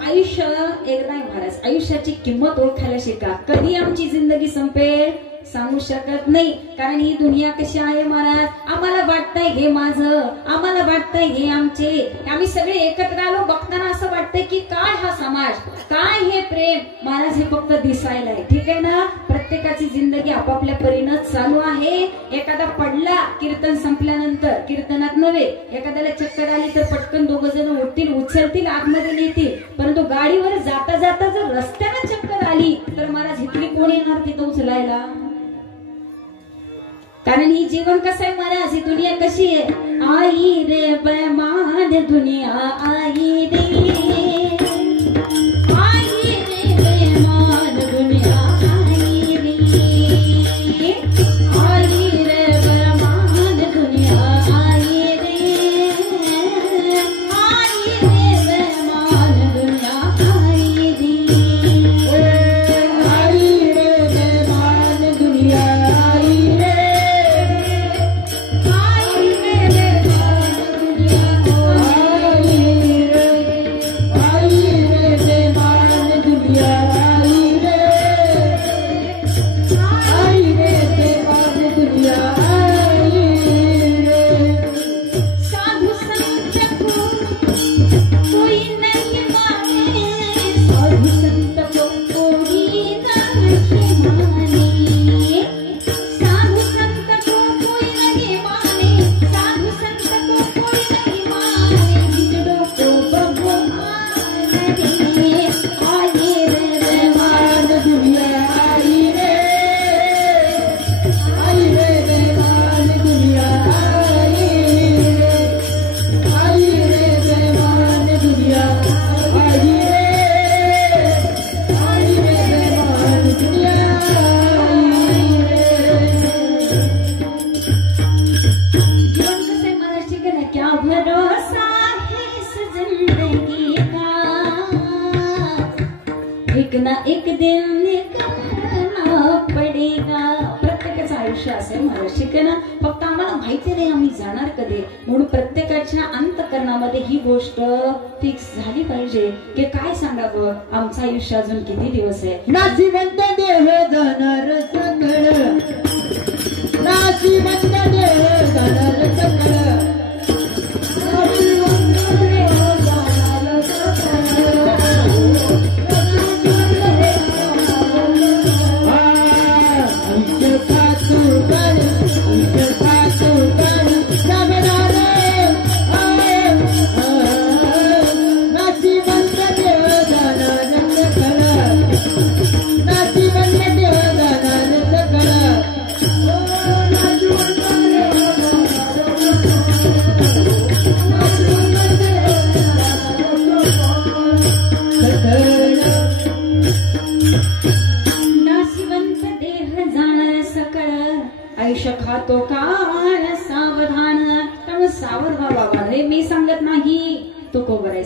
आयुष्य एकदा आहे महाराज. आयुष्याची किंमत ओळखायला शिका. कधी आमची जिंदगी संपेल सांगू शकत नाही. कारण ही दुनिया कशी आहे महाराज. आम्हाला वाटतंय हे माझं, आम्हाला वाटतंय हे आमचे, आम्ही सगळे एकत्र आलो. बघताना असं वाटतंय की काय हा समाज, काय हे प्रेम महाराज, हे फक्त दिसायला आहे, ठीक आहे ना. प्रत्येकाची जिंदगी आपापल्या परीनं चालू आहे. एखादा पडला कीर्तन संपल्यानंतर, कीर्तनात नव्हे, एखाद्याला चक्कर आली तर पटकन 2 जण उठतील, उचलतील, आतमध्ये नेतील. परंतु गाडीवर जाता जाता जर रस्त्यानं चक्कर आली तर महाराज इथली कोण येणार तिथं उचलायला. कारण ही जीवन कसं आहे महाराज, ही दुनिया कशी आहे. आई रे बेमान दुनिया, आई रे, आई रे बेमान दुनिया, आई रे, आई रे बेमान दुनिया, आई रे, आई रे बेमान दुनिया, आई रे, आई रे बेमान दुनिया, आई रे, एक दिन निकालना पडेगा. प्रत्येकाचं आयुष्य असेल महाराज, ठीक आहे ना. फक्त आम्हाला माहिती नाही आम्ही जाणार कधी, म्हणून प्रत्येकाच्या अंतःकरणामध्ये ही गोष्ट फिक्स झाली पाहिजे की काय सांगावं, आमचं आयुष्य अजून किती दिवस आहे. नाशिवंत देह जाणार सकळ, नाशिवंत देह जाणार सकळ,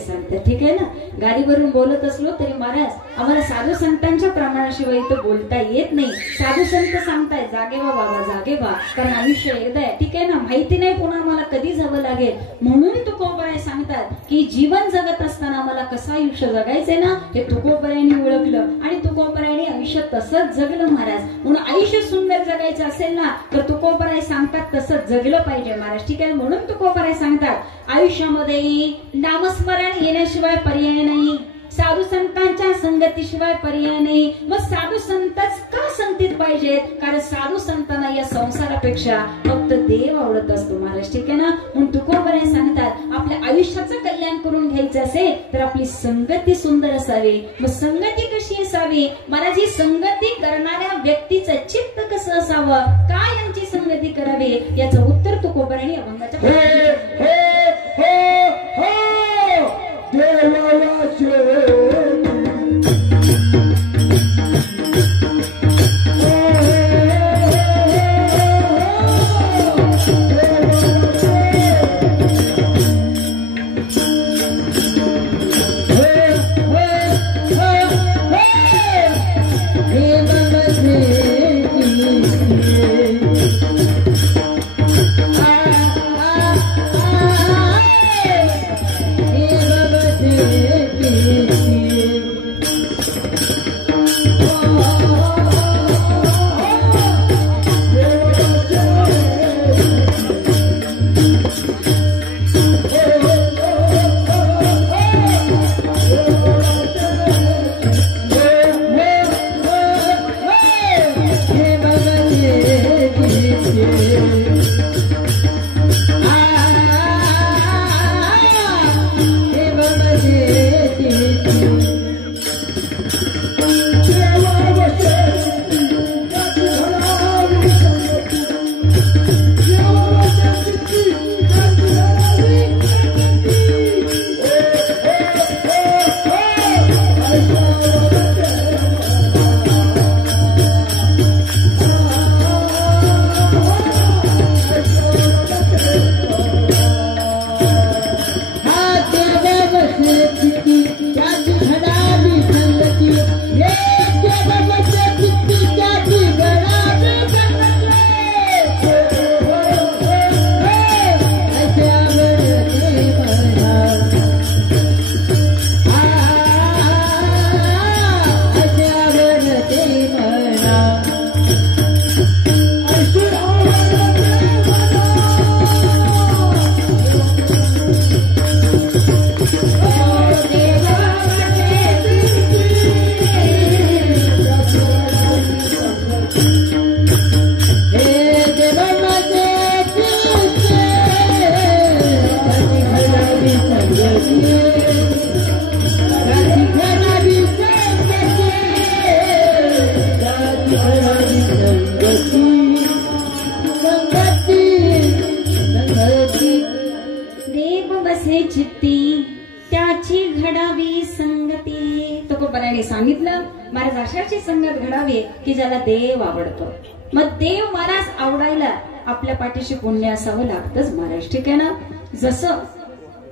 सांगतात. ठीक आहे ना. गाडीवरून बोलत असलो तरी महाराज आम्हाला साधू संतांच्या प्रमाणाशिवाय इथं बोलता येत नाही. साधू संत सांगताय जागे व्हा बाबा जागे व्हा, कारण आयुष्य एकदा आहे. ठीक आहे ना. माहिती नाही पुन्हा आम्हाला कधी जावं लागेल. म्हणून तुकोबराय सांगतात की जीवन जगत असताना आम्हाला कसं आयुष्य जगायचंय ना हे तुकोबरायांनी ओळखलं आणि तुकोबरायांनी आयुष्य तसंच जगलं महाराज. म्हणून आयुष्य सुंदर जगायचं असेल ना तर तुकोबराय सांगतात तसंच जगलं पाहिजे महाराज. ठीक आहे. म्हणून तुकोबराय सांगतात आयुष्यामध्ये नामस्मरण येण्याशिवाय पर्याय नाही, साधू संतांच्या संगतीशिवाय पर्याय नाही. मग साधू संतच का संगतीत पाहिजेत? कारण साधू संतांना या संसारापेक्षा फक्त देव आवडत असतो महाराज. ठीक आहे ना. म्हणून तुकोबराय सांगतात आपल्या आयुष्याचं कल्याण करून घ्यायचं असेल तर आपली संगती सुंदर असावी. मग संगती कशी असावी महाराज? ही संगती करणाऱ्या व्यक्तीचं चित्त कसं असावं, काय यांची संगती करावी याचं उत्तर तुकोबरायांनी अभंगाच्या सांगितलं महाराज अशाची संगत घडावी की ज्याला देव आवडतो. मग देव महाराज आवडायला आपल्या पाठीशी पुण्य असावं लागतंच महाराज. ठीक आहे ना. जसं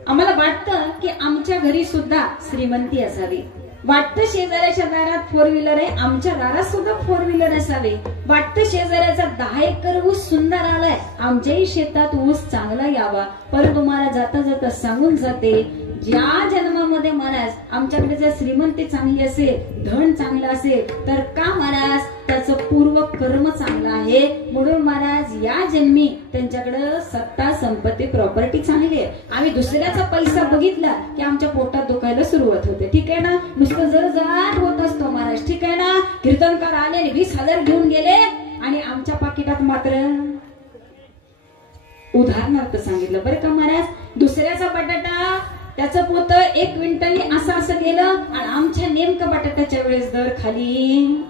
आम्हाला वाटतं की आमच्या घरी सुद्धा श्रीमंती असावी, वाटतं शेजाऱ्याच्या दारात 4 व्हीलर आहे आमच्या दारात सुद्धा 4 व्हीलर असावे, वाटतं शेजाऱ्याचा 10 एकर ऊस सुंदर आलाय आमच्याही शेतात ऊस चांगला यावा. परंतु तुम्हाला जाता जाता सांगून जाते ज्या जन्मामध्ये महाराज आमच्याकडे जर श्रीमंती चांगली असेल, धन चांगलं असेल तर का महाराज त्याचं पूर्व कर्म चांगलं आहे म्हणून महाराज या जन्मी त्यांच्याकडे सत्ता संपत्ती प्रॉपर्टी चांगली आहे. आम्ही दुसऱ्याचा पैसा बघितला की आमच्या पोटात दुखायला सुरुवात होते. ठीक आहे ना. नुसतं जर होत असतो महाराज. ठीक आहे ना. कीर्तनकार आले आणि 20,000 घेऊन गेले आणि आमच्या पाकिटात मात्र उदाहरणार्थ सांगितलं बरं का महाराज, दुसऱ्याचा बटाटा त्याचं पोत 1 क्विंटलनी असं गेलं आणि आमच्या नेमकं बटाट्याच्या वेळेस दर खाली,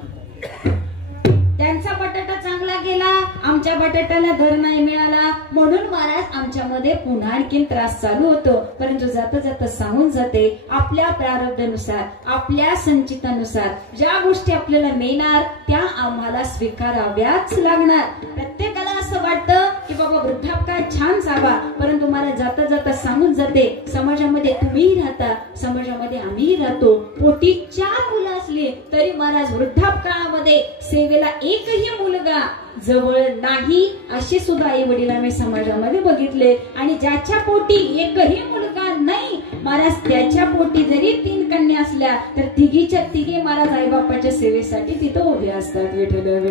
त्यांचा बटाटा चांगला गेला आमच्या बटाट्याला दर नाही मिळाला म्हणून महाराज आमच्यामध्ये पुन्हा आणखीन त्रास चालू होतो. परंतु जाता जाता सांगून जाते आपल्या प्रारब्धानुसार आपल्या संचितानुसार ज्या गोष्टी आपल्याला मिळणार त्या आम्हाला स्वीकाराव्याच लागणार. प्रत्येकाला असं वाटतं की बाबा वृद्धापकाळ छान जावा, परंतु मला जाता जाता सांगून जाते, समाजामध्ये तुम्हीही राहता, समाजामध्ये आम्हीही राहतो. पोटी 4 मुलं असली तरी महाराज वृद्धापकाळामध्ये सेवेला एकही मुलगा जवळ नाही, असे सुद्धा आई वडील आम्ही समाजामध्ये बघितले. आणि ज्याच्या पोटी एकही मुलगा नाही महाराज, त्याच्या पोटी जरी 3 कन्या असल्या तर तिघीच्या तिघे महाराज आई बापाच्या सेवेसाठी तिथं उभे असतात. विठ्ठल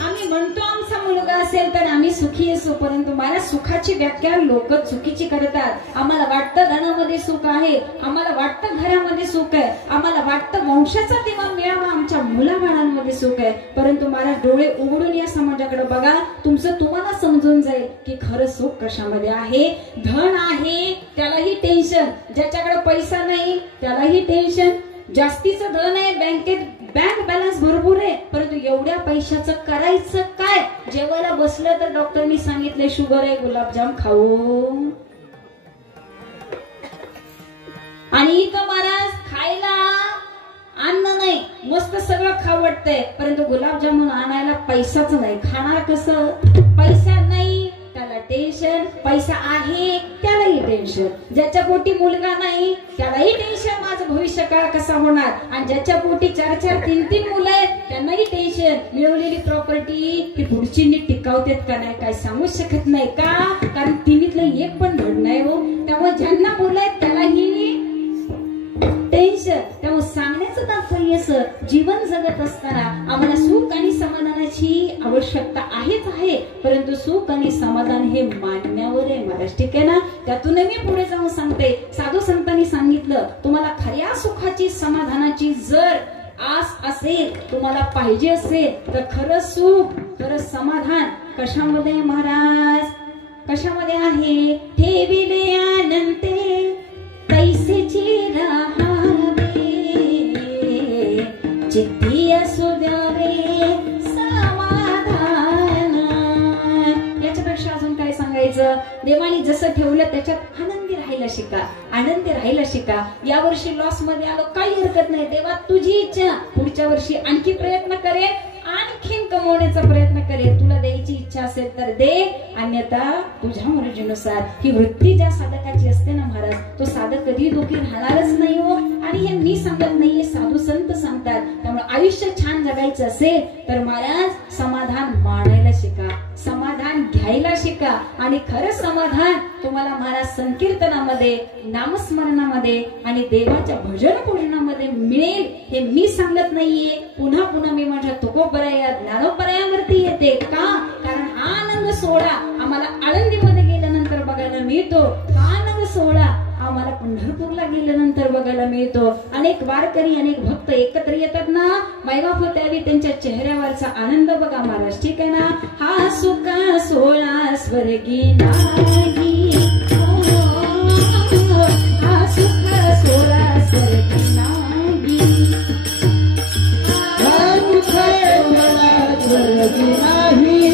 आम्ही म्हणतो आमचा मुलगा असेल तर आम्ही सुखी असू, परंतु मला सुखाची व्याख्या लोक चुकीची करतात. आम्हाला वाटतं धनामध्ये सुख आहे, आम्हाला वाटतं घरामध्ये सुख आहे, आम्हाला वाटतं वंशाचा दिवा मिळावा, आमच्या मुलाबाळांमध्ये सुख आहे. परंतु मला डोळे उघडून या समाजाकडे बघा, तुमचं तुम्हाला समजून जाईल की खरं सुख कशामध्ये आहे. धन आहे त्यालाही टेन्शन, ज्याच्याकडे पैसा नाही त्यालाही टेन्शन. जास्तीचं धन आहे, बँक बॅलन्स भरपूर आहे, परंतु एवढ्या पैशाचं करायचं काय. जेवायला बसलं तर डॉक्टरनी सांगितले शुगर आहे, गुलाबजाम खाऊ. आणि का महाराज खायला अन्न नाही, मस्त सगळं खाऊ वाटतंय, परंतु गुलाबजामुन आणायला पैसाच नाही. खाणार कसं. पैसा नाही त्याला टेन्शन, पैसा आहे त्यालाही टेन्शन. ज्याच्या पोटी मुलगा नाही त्यालाही टेन्शन, माझं भविष्य काळ कसा होणार. आणि ज्याच्या पोटी 4-4, 3-3 मुलं आहेत त्यांनाही टेन्शन, मिळवलेली प्रॉपर्टी ती पुढची नीट टिकावतेत का नाही काय सांगू शकत नाही. का. कारण तिन्हीतलं एक पण धड नाही हो. त्यामुळे ज्यांना मुलं आहेत त्यालाही टेन्शन. त्यामुळे सांगण्याचं तात्पर्य असं, जीवन जगत असताना आम्हाला सुख आणि समाधानाची आवश्यकता आहेच आहे, परंतु सुख आणि समाधान हे मानण्यावर आहे महाराज. ठीक आहे ना. त्यातून मी पुढे जाऊन सांगते, साधू संतांनी सांगितलं तुम्हाला खऱ्या सुखाची समाधानाची जर आस असेल, तुम्हाला पाहिजे असेल तर खरं सुख खरं समाधान कशामध्ये महाराज, कशामध्ये आहे. ठेविले आनंदे तैसेची राहावे, चित्ती असू द्यावे समाधान. याच्यापेक्षा अजून काय सांगायचं. देवानी जसं ठेवलं त्याच्यात आनंदी राहायला शिका, आनंदी राहायला शिका. या वर्षी लॉस मध्ये आलो काही हरकत नाही, देवा तुझी इच्छा, पुढच्या वर्षी आणखी प्रयत्न करेल, आणखीन कमवण्याचा प्रयत्न करेल. तुला द्यायची इच्छा असेल तर दे, अन्यथा तुझ्या मर्जीनुसार. ही वृत्ती ज्या साधकाची असते ना महाराज, तो साधक कधी दुःखी राहणारच नाही हो. आणि हे मी सांगत नाहीये, साधू संत सांगतात. त्यामुळे आयुष्य छान जगायचं असेल तर महाराज समाधान मानायला शिका, समाधान घ्यायला शिका. आणि खरं समाधान तुम्हाला महाराज संकीर्तनामध्ये, नामस्मरणामध्ये आणि देवाच्या भजन पूजनामध्ये मिळेल. हे मी सांगत नाहीये, पुन्हा पुन्हा मी माझ्या तुकोबराया ज्ञानोबरायावरती येते. का. कारण हा आनंद सोहळा आम्हाला आळंदीमध्ये गेल्यानंतर बघायला मिळतो, हा आनंद सोहळा आम्हाला पंढरपूरला गेल्यानंतर बघायला मिळतो. अनेक वारकरी, अनेक भक्त एकत्र येतात ना, मायबाप त्यावेळी त्यांच्या चेहऱ्यावरचा आनंद बघा महाराज. ठीक आहे ना. हा सुखा सोहळा स्वर्गी नाही, हा सुख सोहळा स्वर्गी नाही, हा सुख सोहळा स्वर्गी नाही.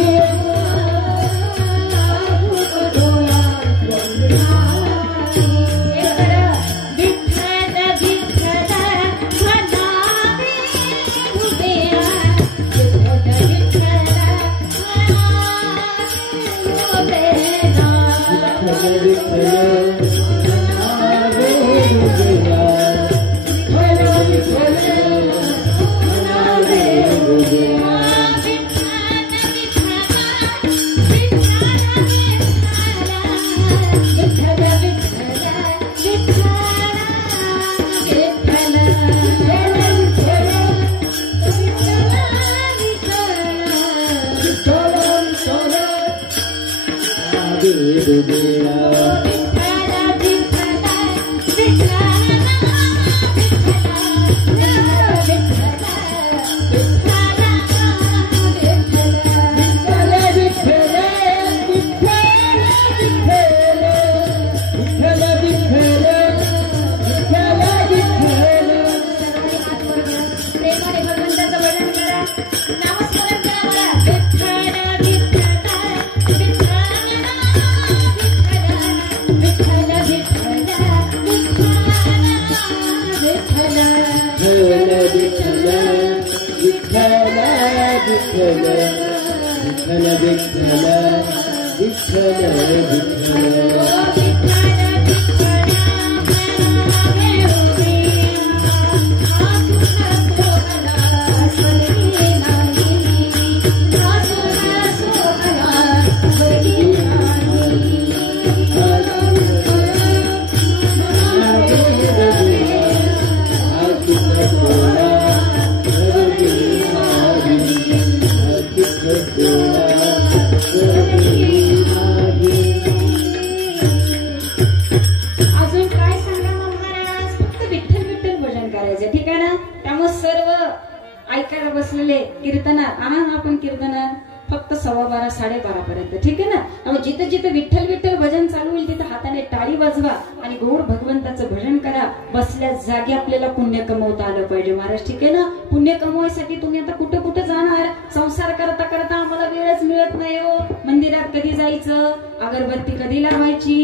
आपण कीर्तनार फक्त 12:15 12:30 पर्यंत, ठीक आहे ना. मग जिथे जिथे विठ्ठल विठ्ठल भजन चालू होईल तिथे हाताने टाळी वाजवा आणि गोड भगवंताचं भजन करा. बसल्या जागी आपल्याला पुण्य कमवता आलं पाहिजे महाराज, ठीक आहे ना. पुण्य कमवायसाठी तुम्ही आता कुठे कुठे जाणार, संसार करता करता आम्हाला वेळच मिळत नाही हो. मंदिरात कधी जायचं, अगरबत्ती कधी लावायची,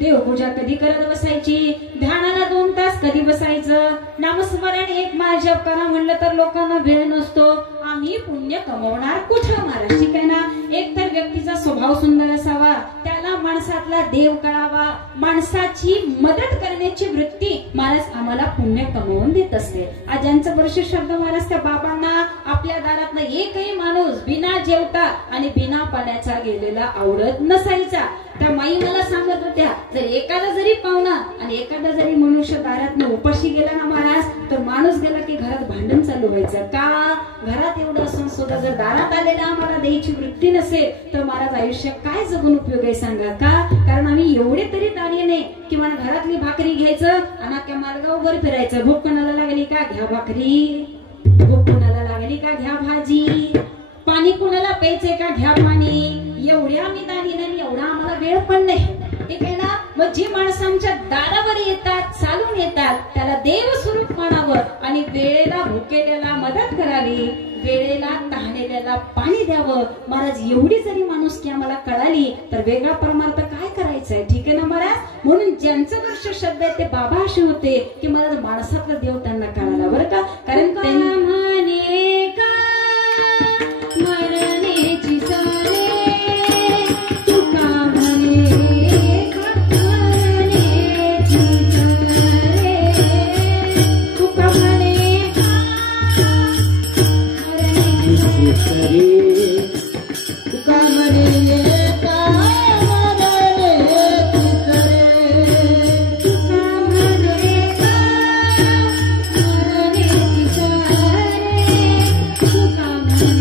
देवपूजा कधी करत बसायची, ध्यानाला 2 तास कधी बसायचं, नामस्मरण 1 माळ जप करा म्हणलं तर लोकांना वेळ नसतो. आम्ही पुण्य कमवणार कुठं महाराज, ठीक आहे ना. एक तर व्यक्तीचा स्वभाव सुंदर असावा, त्याला माणसातला देव कळावा, माणसाची मदत करण्याची वृत्ती महाराज आम्हाला पुण्य कमवून देत असते. आज ज्यांचं वर्ष शब्द महाराज त्या बाबांना आपल्या दारातनं एकही माणूस बिना जेवता आणि बिना पाण्याचा गेलेला आवडत नसायचा. त्या माई मला सांगत होत्या, जर एखादा जरी पाहुणा आणि एखादा जरी मनुष्य दारातनं उपाशी गेला ना महाराज, तर माणूस गेला की घरात भांडण चालू व्हायचं. का घरात एवढं असून सुद्धा जर दारात आलेला आम्हाला द्यायची वृत्ती नसेल तर महाराज आयुष्य काय जगून उपयोग आहे सांगा. का कारण आम्ही एवढे तरी दाणे नाही की मला घरातली भाकरी घ्यायचं आणि त्या मार्गावर फिरायचं. भूक कोणाला लागली का घ्या भाकरी, भूक कोणाला लागली का घ्या भाजी, पाणी कोणाला प्यायचंय का घ्या पाणी. एवढ्या आम्ही दाणी नाही, एवढा आम्हाला वेळ पण नाही, ठीक आहे ना. मग जी माणसं आमच्या दारावर येतात, चालून येतात, त्याला देव स्वरूप मानावं आणि वेळेला भुकेलेला मदत करावी, वेळेला तहानेल्याला पाणी द्यावं महाराज. एवढी जरी माणूस की आम्हाला कळाली तर वेगळा परमार्थ काय करायचंय, ठीक आहे ना महाराज. म्हणून ज्यांचं वर्ष श्रद्धा आहे ते बाबा असे होते की महाराज माणसातला देव त्यांना कळाला बरं का. कारण म्हणे का मरण्याची सारे तुका म्हणे का मरण्याची सारे तुका म्हणे का मरण्याची सारे तुका म्हणे का मरण्याची सारे तुका म्हणे का मरण्याची सारे तुका म्हणे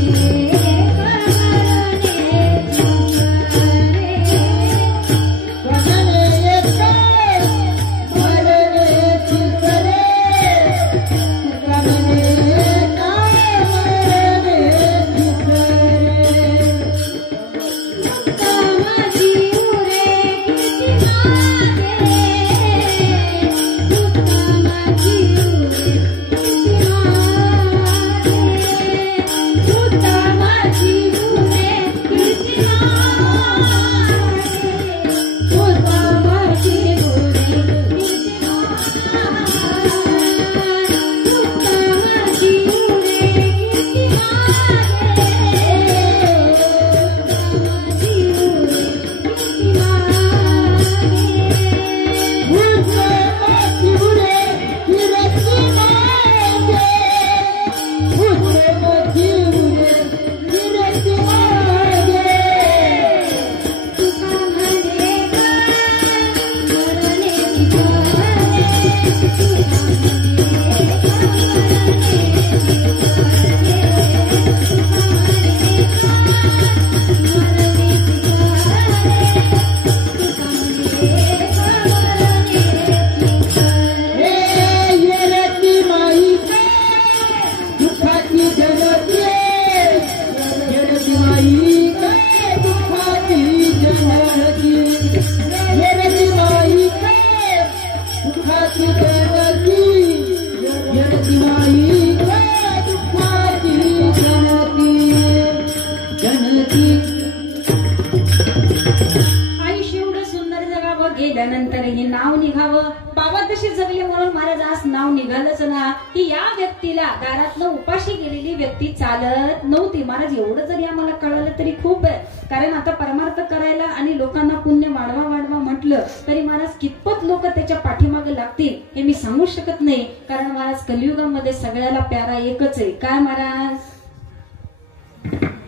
कशी जगली म्हणून महाराज आज नाव निघालंच ना की या व्यक्तीला दारातनं उपाशी गेलेली व्यक्ती चालत नव्हती. महाराज एवढं जरी आम्हाला कळलं तरी खूप आहे. कारण आता परमार्थ करायला आणि लोकांना पुण्य वाढवा वाढवा म्हटलं तरी महाराज कितपत लोक त्याच्या पाठीमागे लागतील हे मी सांगू शकत नाही. कारण महाराज कलियुगामध्ये सगळ्याला प्यारा एकच आहे. काय महाराज?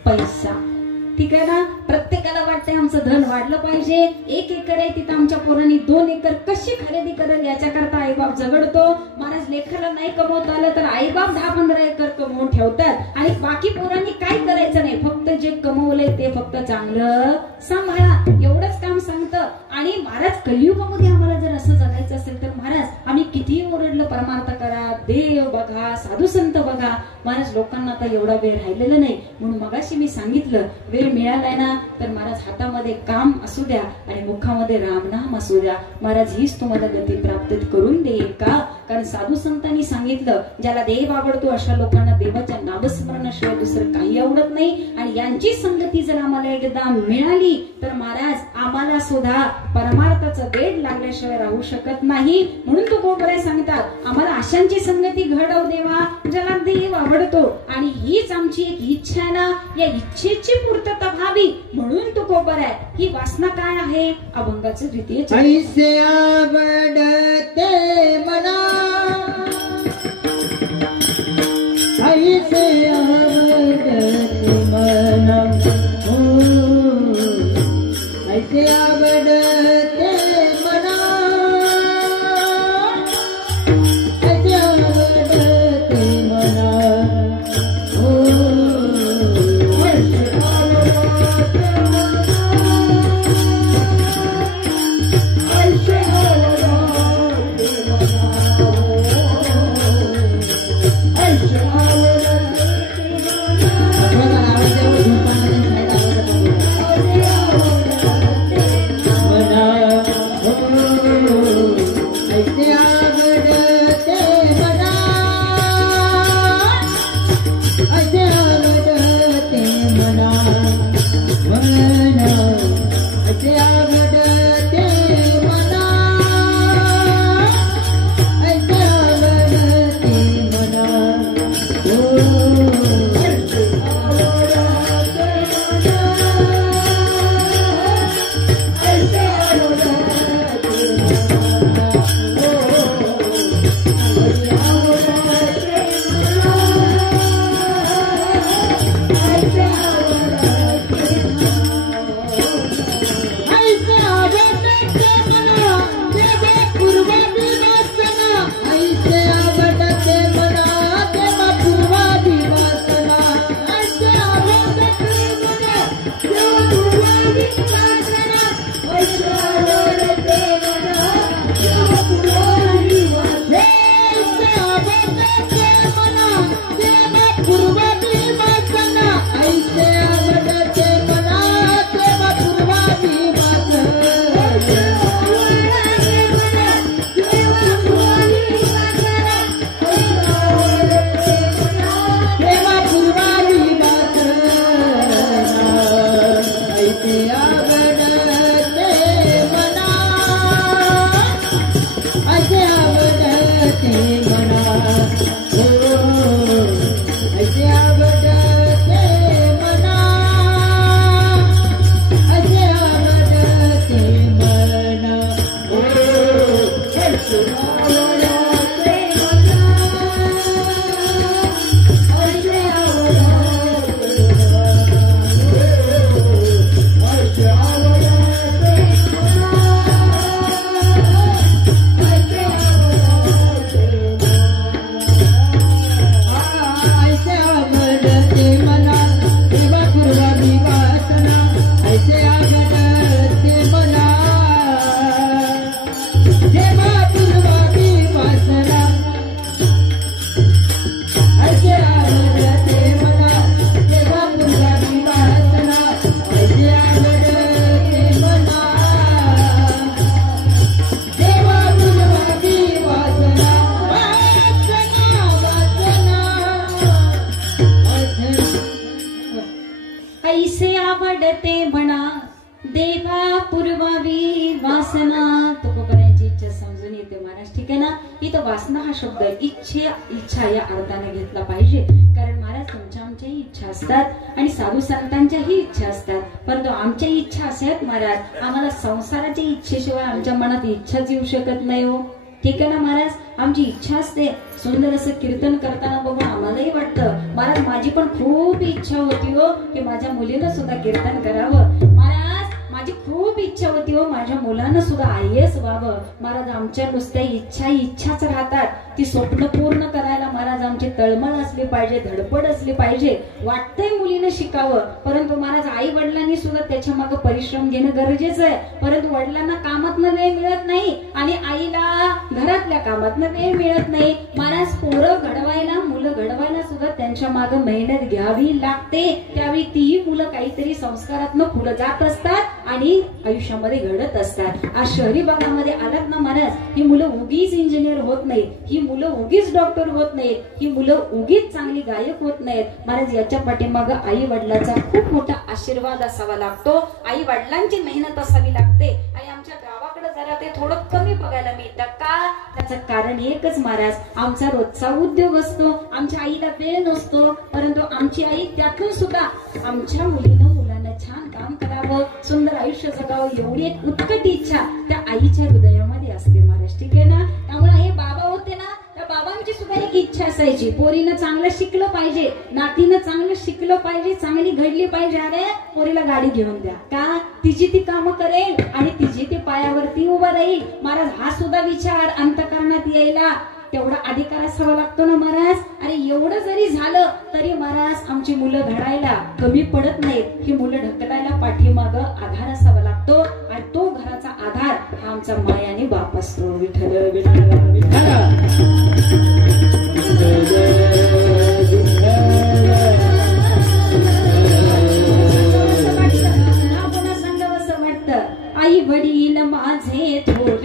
पैसा. ठीक आहे ना. प्रत्येकाला वाटतंय आमचं धन वाढलं पाहिजे. 1 एकर आहे तिथं आमच्या पोरांनी 2 एकर कशी खरेदी करेल याच्याकरता आईबाप झगडतो. महाराज लेखाला नाही कमवता आलं तर आईबाप 10-15 एकर कमवून ठेवतात आणि बाकी पोरांनी काय करायचं नाही. फक्त जे कमवलंय ते फक्त चांगलं सांभाळा एवढंच काम सांगतं. आणि महाराज कलियुगामध्ये आम्हाला जर असं जगायचं असेल तर महाराज आम्ही किती ओरडलं परमार्थ करा, देव बघा, साधू संत बघा. महाराज लोकांना आता एवढा वेळ राहिलेला नाही. म्हणून मगाशी मी सांगितलं वेळ मिळालाय ना तर महाराज हातामध्ये काम असू द्या आणि मुखामध्ये रामनाम असू द्या. महाराज हीच तुम्हाला गती प्राप्त करून देईल का? कारण साधू संतांनी सांगितलं ज्याला देव आवडतो अशा लोकांना देवाच्या नामस्मरणाशिवाय दुसरं काही आवडत नाही. आणि यांची संगती जर आम्हाला एकदा मिळाली तर महाराज आम्हाला सुद्धा परमार्थाचं वेड लागल्याशिवाय राहू शकत नाही. म्हणून तो गोबराय सांगतात आम्हाला अशांची संगती घडव देवा ज्याला देव आवडतो. आणि हीच आमची एक इच्छा आहे ना. या इच्छेची पूर्तता व्हावी म्हणून तो गोबराय. ही वासना काय आहे? अभंगाचं द्वितीय ऐसे आवडते मना, ऐसे आवडते मना, ऐसे आवडते मना, ऐसे आवडते मना, अजून येते महाराज. ठीक आहे ना. इथं वासना हा शब्द इच्छा या अर्थाने घेतला पाहिजे. कारण महाराज तुमच्या आमच्याही इच्छा असतात आणि साधू संतांच्याही इच्छा असतात. परंतु आमच्या इच्छा अशा आहेत महाराज, आम्हाला संसाराच्या इच्छेशिवाय आमच्या मनात इच्छाच येऊ शकत नाही हो. ठीक आहे ना महाराज. आमची इच्छा असते सुंदर असं कीर्तन करताना बघून आम्हालाही वाटतं महाराज माझी पण खूप इच्छा होती हो की माझ्या मुलीनं सुद्धा कीर्तन करावं. महाराज माझी खूप इच्छा होती हो माझ्या मुलानं सुद्धा IAS व्हावं. महाराज आमच्या नुसत्या इच्छाच राहतात. ती स्वप्न पूर्ण करायला महाराज आमची तळमळ असली पाहिजे, धडपड असली पाहिजे. वाटतंय मुलीनं शिकावं, परंतु महाराज आई वडिलांनी सुद्धा त्याच्या मागे परिश्रम घेणं गरजेचं आहे. परंतु वडिलांना कामातनं वेळ मिळत नाही आणि आईला घरातल्या कामातनं वेळ मिळत नाही. महाराज पोरं घडवायला, मुलं घडवायला सुद्धा त्यांच्या मागे मेहनत घ्यावी लागते. त्यावेळी तीही मुलं काहीतरी संस्कारातनं पुढे जात असतात आणि आयुष्यामध्ये घडत असतात. आज शहरी भागामध्ये आलात ना महाराज, ही मुलं उगीच इंजिनियर होत नाहीत, ही मुलं उगीच डॉक्टर होत नाहीत, ही मुलं उगीच चांगली गायक होत नाहीत. महाराज याच्या पाठीमागे आई वडिलांचा खूप मोठा आशीर्वाद असावा लागतो. आई वडिलांची मेहनत असावी लागते. आणि आमच्या गावाकडे जरा ते थोडं कमी बघायला मिळतं का? त्याचं कारण एकच महाराज, आमचा रोजचा उद्योग असतो, आमच्या आईला वेळ नसतो. परंतु आमची आई त्यातून सुद्धा आमच्या मुलीनं छान काम करावं, सुंदर आयुष्य जगावं एवढी एक उत्कट इच्छा त्या आईच्या हृदयामध्ये असते महाराज. ठीक आहे ना. त्यामुळे हे बाबा होते ना, त्या बाबांची सुद्धा एक इच्छा असायची पोरीनं चांगलं शिकलं पाहिजे, नातीनं चांगलं शिकलं पाहिजे, चांगली घडली पाहिजे. अरे पोरीला गाडी घेऊन द्या का, तिची ती कामं करेल आणि तिची ती पायावरती उभा राहील. महाराज हा सुद्धा विचार अंतःकरणात यायला तेवढा अधिकार असावा लागतो ना महाराज. आणि एवढं जरी झालं तरी महाराज आमची मुलं घडायला कमी पडत नाहीत. ही मुलं ढकलायला पाठीमागं आधार असावा लागतो आणि तो घराचा आधार हा आमचा मायाने बाप असतो. विठ्ठल विठ्ठल विठ्ठल. सांगावं वाटतं आई वडील माझे थोर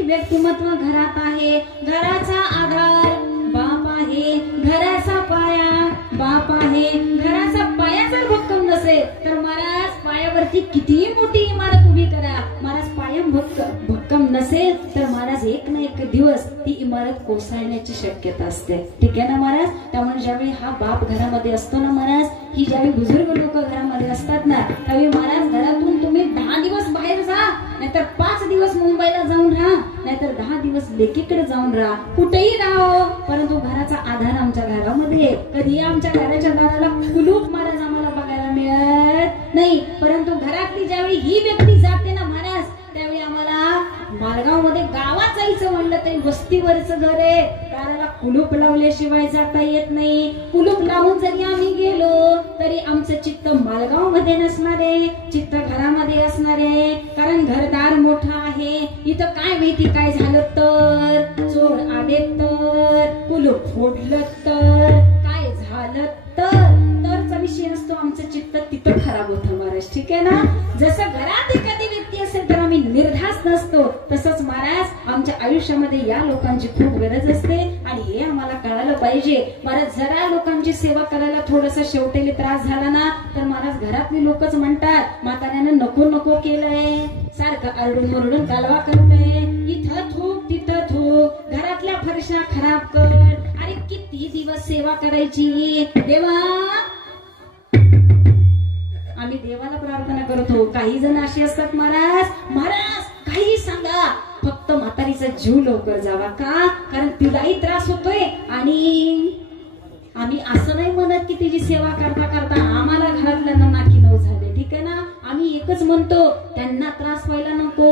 व्यक्तिमत्व घरात आहे. घराचा आधार बाप आहे, घराचा पाया बाप आहे. घराचा पाया जर भक्कम नसेल तर महाराज पायावरती कितीही मोठी इमारत उभी करा, महाराज पाया भक्कम नसेल तर महाराज एक ना एक दिवस ती इमारत कोसळण्याची शक्यता असते. ठीक आहे ना महाराज. त्यामुळे ज्यावेळी हा बाप घरामध्ये असतो ना महाराज, ही ज्यावेळी बुजुर्ग लोक घरामध्ये असतात ना, त्यावेळी महाराज घरातून तुम्ही 10 दिवस बाहेर जा, नाहीतर 5 दिवस मुंबईला जाऊन राहा, नाहीतर 10 दिवस लेकीकडे जाऊन राहा, कुठेही राहा, परंतु घराचा आधार आमच्या घरामध्ये. कधी आमच्या घराच्या दाराला कुलूप महाराज आम्हाला बघायला मिळत नाही. परंतु घरातली ज्यावेळी ही व्यक्ती जाते ना महाराज, त्यावेळी आम्हाला मालगाव मध्ये गावात जायचं म्हणलं तरी वस्तीवरचं घर आहे, दाराला कुलूप लावल्याशिवाय जाता येत नाही. कुलूप लावून जरी आम्ही गेलो तरी आमचं चित्त मालगाव मध्ये नसणार आहे, चित्त घरामध्ये असणार आहे. कारण घरदार मोठा आहे. इथं काय माहिती काय झालं तर, चोर आले तर, कुलूप फोडलं तर, काय झालं तरचा विषय असतो. आमचं चित्त तिथं खराब होतं महाराज. ठीक आहे ना. जसं घरात एखादी व्यक्ती असेल तर आम्ही निर्धास्त नसतो, तसंच महाराज आमच्या आयुष्यामध्ये या लोकांची खूप गरज असते आणि हे आम्हाला कळायला पाहिजे. महाराज जरा लोकांची सेवा करायला थोडासा शेवटेली त्रास झाला ना तर महाराज घरातली लोकच म्हणतात म्हाताऱ्यानं नको नको केलंय, सारखं आरडून मरडून कालवा करतय, इथं थूक तिथं थूक, घरातल्या फरशा खराब कर. अरे किती दिवस सेवा करायची देवा. आम्ही देवाला प्रार्थना करतो. काही जण असे असतात महाराज, महाराज काही सांगा फक्त म्हातारीचा जीव लवकर जावा. का? कारण तिलाही त्रास होतोय आणि आम्ही असं नाही म्हणत की तिची सेवा करता करता आम्हाला घरातल्यांना नाकी नऊ झाले. ठीक आहे ना. आम्ही एकच म्हणतो त्यांना त्रास व्हायला नको.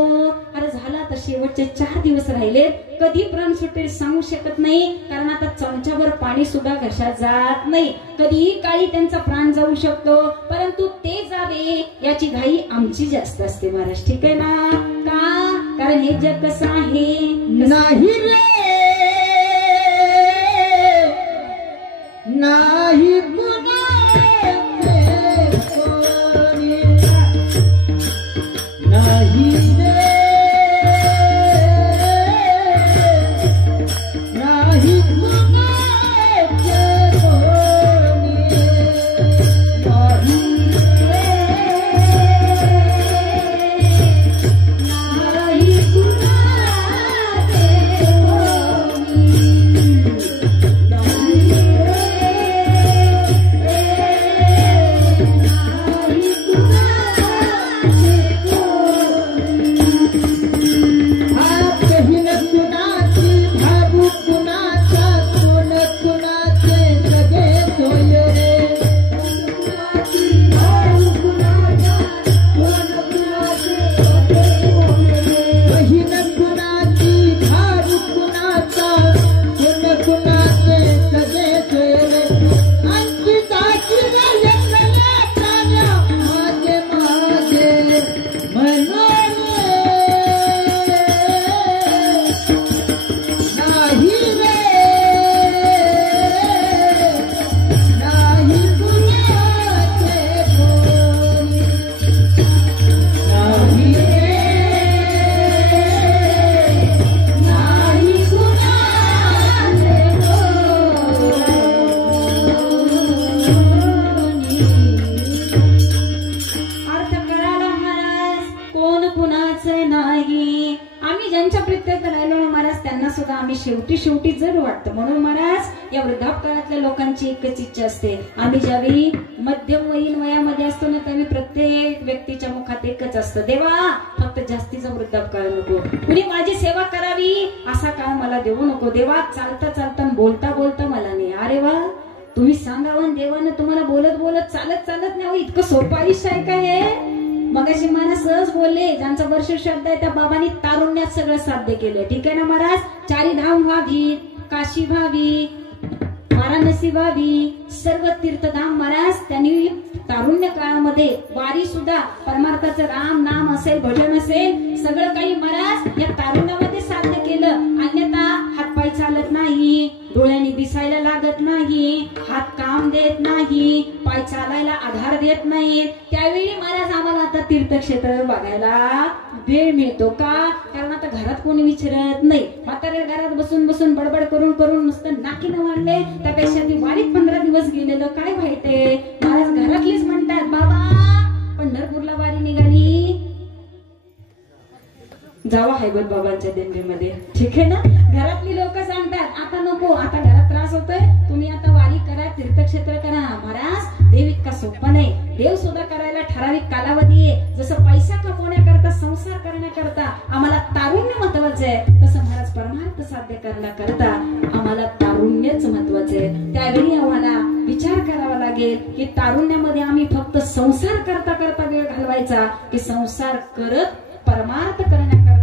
अरे झाला तर शेवटचे 4 दिवस राहिले, कधी प्राण सुटेल सांगू शकत नाही. कारण आता चमच्यावर पाणी सुद्धा घशात जात नाही. कधीही काळी त्यांचा प्राण जाऊ शकतो, परंतु ते जावे याची घाई आमची जास्त असते महाराज. ठीक आहे ना. का? कारण हे जग कसं आहे नाही रे नाही कुणाचे कोणी नाही रे नाही कुणाचे कोणी नाही शेवटी जड वाटतं. म्हणून महाराज या वृद्धापकाळातल्या लोकांची एकच इच्छा असते, आम्ही ज्यावेळी मध्यमवयीन वयामध्ये असतो ना त्यावेळी प्रत्येक व्यक्तीच्या मुखात एकच असतं, देवा फक्त जास्तीचा वृद्धापकाळ नको, कुणी माझी सेवा करावी असा काळ मला देऊ नको. देवा चालता चालता बोलता बोलता मला नाही. अरे वा, तुम्ही सांगावं देवानं तुम्हाला बोलत बोलत चालत चालत नाही. इतकं सोपं आयुष्य आहे का हे? मगाशी मला सहज बोलले, ज्यांचा वर्ष शब्द आहे त्या बाबांनी तारुण्यात सगळं साध्य केलं. ठीक आहे ना महाराज. 4 धाम व्हावी, काशी व्हावी, वाराणसी व्हावी, सर्व तीर्थधाम महाराज त्यांनी तारुण्य काळामध्ये वारी सुद्धा परमार्थाचं राम नाम असेल, भजन असेल, सगळं काही महाराज या तारुण्यामध्ये साध्य केलं. अन्यथा हातपाय चालत नाही, डोळ्यांनी दिसायला लागत नाही, हात काम देत नाही, पाय चालायला आधार देत नाही. त्यावेळी महाराज आम्हाला आता तीर्थक्षेत्र बघायला वेळ मिळतो. का? कारण आता घरात कोणी विचारत नाही. म्हाताऱ्या घरात बसून बसून बडबड करून करून नुसतं नाकीनं वाढले, त्यापेक्षा ती वारीत 15 दिवस गेलेलं काय माहितीये. महाराज घरातलीच म्हणतात, बाबा पंढरपूरला वारी निघाली, जावा हैबत बाबांच्या दिंडीमध्ये. ठीक आहे ना. घरातली लोक सांगतात आता नको, आता घरात त्रास होतोय, तुम्ही आता वारी करा, तीर्थक्षेत्र करा. महाराज देव इतका सोपा नाही. देव सुद्धा करायला ठराविक कालावधी आहे. जसं पैसा कमवण्याकरता, संसार करण्याकरता आम्हाला तारुण्य महत्वाचं आहे, तसं महाराज परमार्थ साध्य करण्याकरता आम्हाला तारुण्यच महत्वाचं आहे. त्यावेळी आम्हाला विचार करावा लागेल की तारुण्यामध्ये आम्ही फक्त संसार करता करता वेळ घालवायचा की संसार करत परमार्थ करण्याकरता.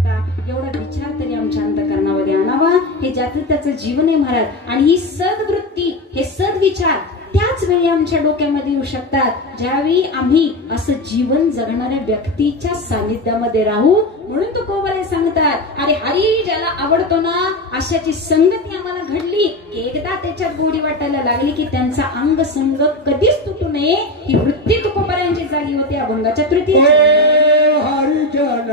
एवढा विचार तरी आमच्या अंतःकरणामध्ये आणावा. हे ज्याचं त्याचं जीवन आहे महाराज. आणि ही सद्वृत्ती, हे सद्विचार त्याच वेळी आमच्या डोक्यामध्ये येऊ शकतात ज्यावेळी आम्ही असं जीवन जगणाऱ्या व्यक्तीच्या सानिध्यामध्ये राहू. म्हणून तो कोबाले सांगतात, अरे हरी ज्याला आवडतो ना अशाची संगती आम्हाला घडली की एकदा त्याच्यात गोडी वाटायला लागली की त्यांचा अंग संग कधीच तुटू नये. ही वृत्ती तुकोबारायांची झाली होती अभंगाच्या तृतीय. हरिजन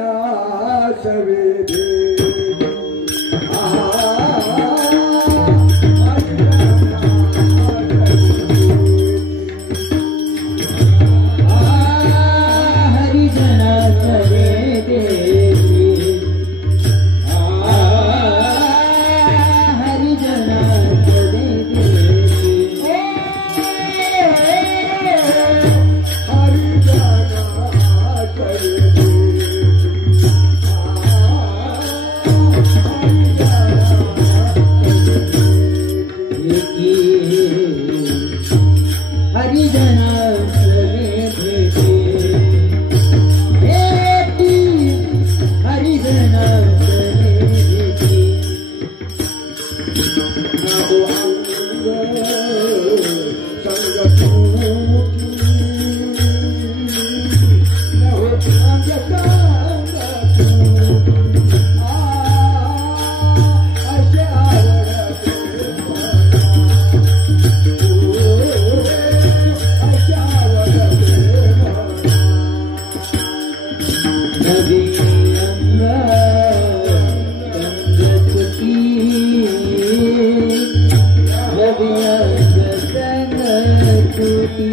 टूटी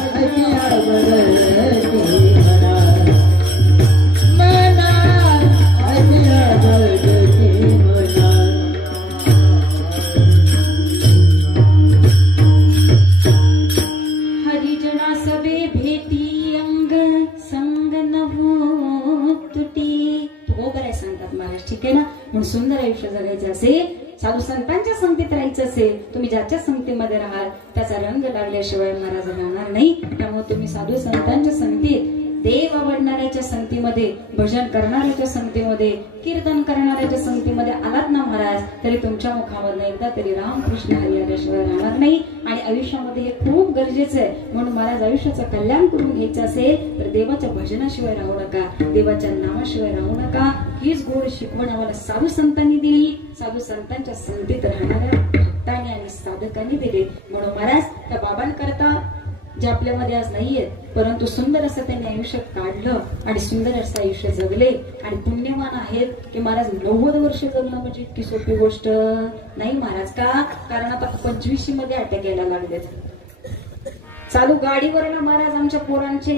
अखियां बरसती मना मना अखियां बरसती मना हरिजना सबे भेटी अंग संग नभो तुटी. हो बरं सांगतात महाराज, ठीक आहे ना. म्हणून सुंदर आयुष्य जगायचं असेल, साधू संतांच्या संगतीत राहायचं असेल, तुम्ही ज्याच्या संगतीमध्ये राहाल त्याचा रंग लागल्याशिवाय महाराज राहणार नाही. त्यामुळे तुम्ही साधू संतांच्या संगतीत, देव आवडणाऱ्याच्या संगतीमध्ये, भजन करणाऱ्याच्या संगतीमध्ये, कीर्तन करणाऱ्याच्या संगतीमध्ये आलात ना महाराज, तरी तुमच्या मुखामधून एकदा तरी रामकृष्ण हरी आल्याशिवाय राहणार नाही. आणि आयुष्यामध्ये हे खूप गरजेचं आहे. म्हणून महाराज आयुष्याचं कल्याण करून घ्यायचं असेल तर देवाच्या भजनाशिवाय राहू नका, देवाच्या नामाशिवाय राहू नका. हीच गोड शिकवण आम्हाला साधू संतांनी दिली, साधू संतांच्या संगतीत राहणाऱ्या भक्तांनी आणि साधकांनी दिली. म्हणून महाराज त्या बाबांकरता जे आपल्यामध्ये आज नाहीये, परंतु सुंदर असं त्यांनी आयुष्य काढलं आणि सुंदर असं आयुष्य जगले आणि पुण्यवान आहेत की महाराज 90 वर्ष जगणं म्हणजे इतकी सोपी गोष्ट नाही महाराज. का? कारण आता 25 मध्ये अटॅक यायला लागलेत. चालू गाडीवर ना महाराज आमच्या पोरांचे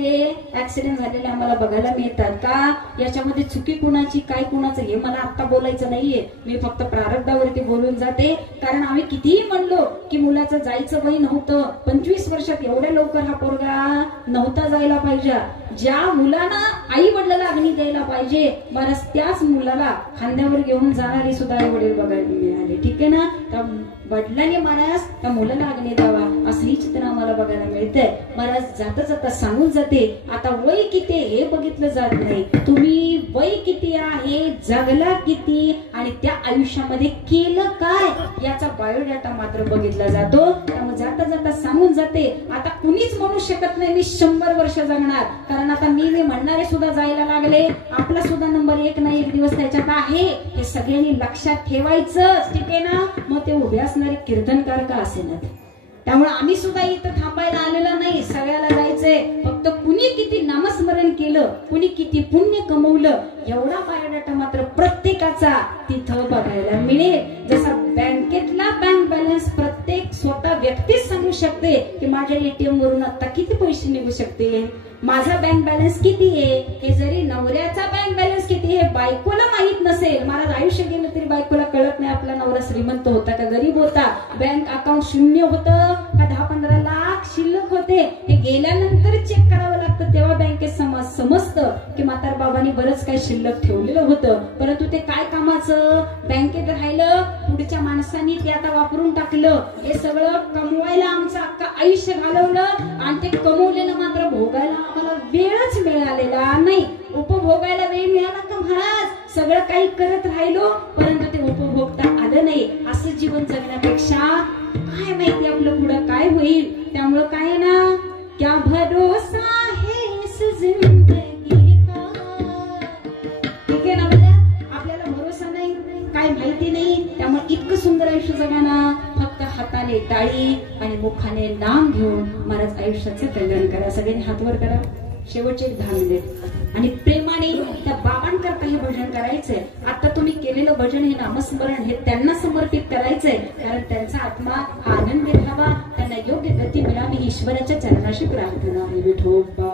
ऍक्सिडेंट झालेले आम्हाला बघायला मिळतात. का? याच्यामध्ये चुकी कुणाची काय कुणाचं हे मला आता बोलायचं नाहीये. मी फक्त प्रारब्धावरती बोलून जाते. कारण आम्ही कितीही म्हणलो की मुलाचं जायचं वय नव्हतं, 25 वर्षात एवढ्या लवकर हा पोरगा नव्हता जायला पाहिजे. ज्या मुलांना आई वडिलाला अग्नी द्यायला पाहिजे महाराज, त्याच मुलाला खांद्यावर घेऊन जाणारे सुद्धा आई वडील बघायला मिळाले. ठीक आहे ना. त्या वडिलांनी महाराज त्या मुलाला अग्नी द्यावा असंही चित्र आम्हाला बघायला मिळतंय. महाराज जाता जाता सांगून जाते, आता वय किती हे बघितलं जात नाही, तुम्ही वय किती आहे, जगला किती आणि त्या आयुष्यामध्ये केलं काय याचा बायोडाटा मात्र बघितला जातो. त्यामुळे जाता जाता सांगून जाते, आता कुणीच म्हणू शकत नाही मी 100 वर्ष जगणार. कारण आता मी म्हणणारे सुद्धा जायला लागले, आपला सुद्धा नंबर 1 ना 1 दिवस त्याच्यात आहे. हे सगळ्यांनी लक्षात ठेवायचं. ठीक आहे ना. मग ते उभे असणारे कीर्तनकार का असेनात. त्यामुळे आम्ही सुद्धा इथं थांबायला आलेलं नाही, सगळ्याला जायचंय. फक्त कुणी किती नामस्मरण केलं, कुणी किती पुण्य कमवलं एवढा बायोडाटा मात्र प्रत्येकाचा तिथं बघायला मिळेल. जसा बँकेतला बँक बॅलन्स प्रत्येक स्वतः व्यक्तीच सांगू शकते की माझ्या एटीएम वरून आता किती पैसे निघू शकते, माझा बँक बॅलन्स किती आहे. हे जरी नवऱ्याचा बँक बॅलन्स किती हे बायकोला माहित नसेल, महाराज आयुष्य गेलं तरी बायकोला कळत नाही आपला नवरा श्रीमंत होता का गरीब होता, बँक अकाउंट 0 होतं का 10-15 लाख शिल्लक होते. हे गेल्यानंतर चेक करावं लागतं, तेव्हा बँकेत समजतं की म्हातार बाबांनी बरंच काही शिल्लक ठेवलेलं होतं. परंतु ते काय कामाचं, बँकेत राहिलं, पुढच्या माणसांनी ते आता वापरून टाकलं. हे सगळं कमवायला आमचं अख्खं आयुष्य घालवलं आणि ते कमवलेलं मात्र भोगायला आम्हाला वेळच मिळालेला नाही. उपभोगायला वेळ मिळाला का महाराज, सगळं काही करत राहिलो परंतु ते उपभोगता आलं नाही. असं जीवन जगण्यापेक्षा काय माहिती आपलं पुढं काय होईल. त्यामुळं काय ना, क्या भरोसा है इस जिंदगी का. ठीक आहे ना. आपल्याला भरोसा नाही, काय माहिती नाही. त्यामुळे इतकं सुंदर आयुष्य जगाना, फक्त हाताने टाळी आणि मुखाने नाम घेऊन महाराज आयुष्याचं कल्याण करा. सगळ्यांनी हातवर करा. शेवटचे 10 मिनिट आणि प्रेमाने त्या बाबांकरता हे भजन करायचंय. आता तुम्ही केलेलं भजन हे नामस्मरण हे त्यांना समर्पित करायचंय. कारण त्यांचा आत्मा हा आनंदी राहावा, त्यांना योग्य गती मिळावी ही ईश्वराच्या चरणाशी प्रार्थना आहे. विठोबा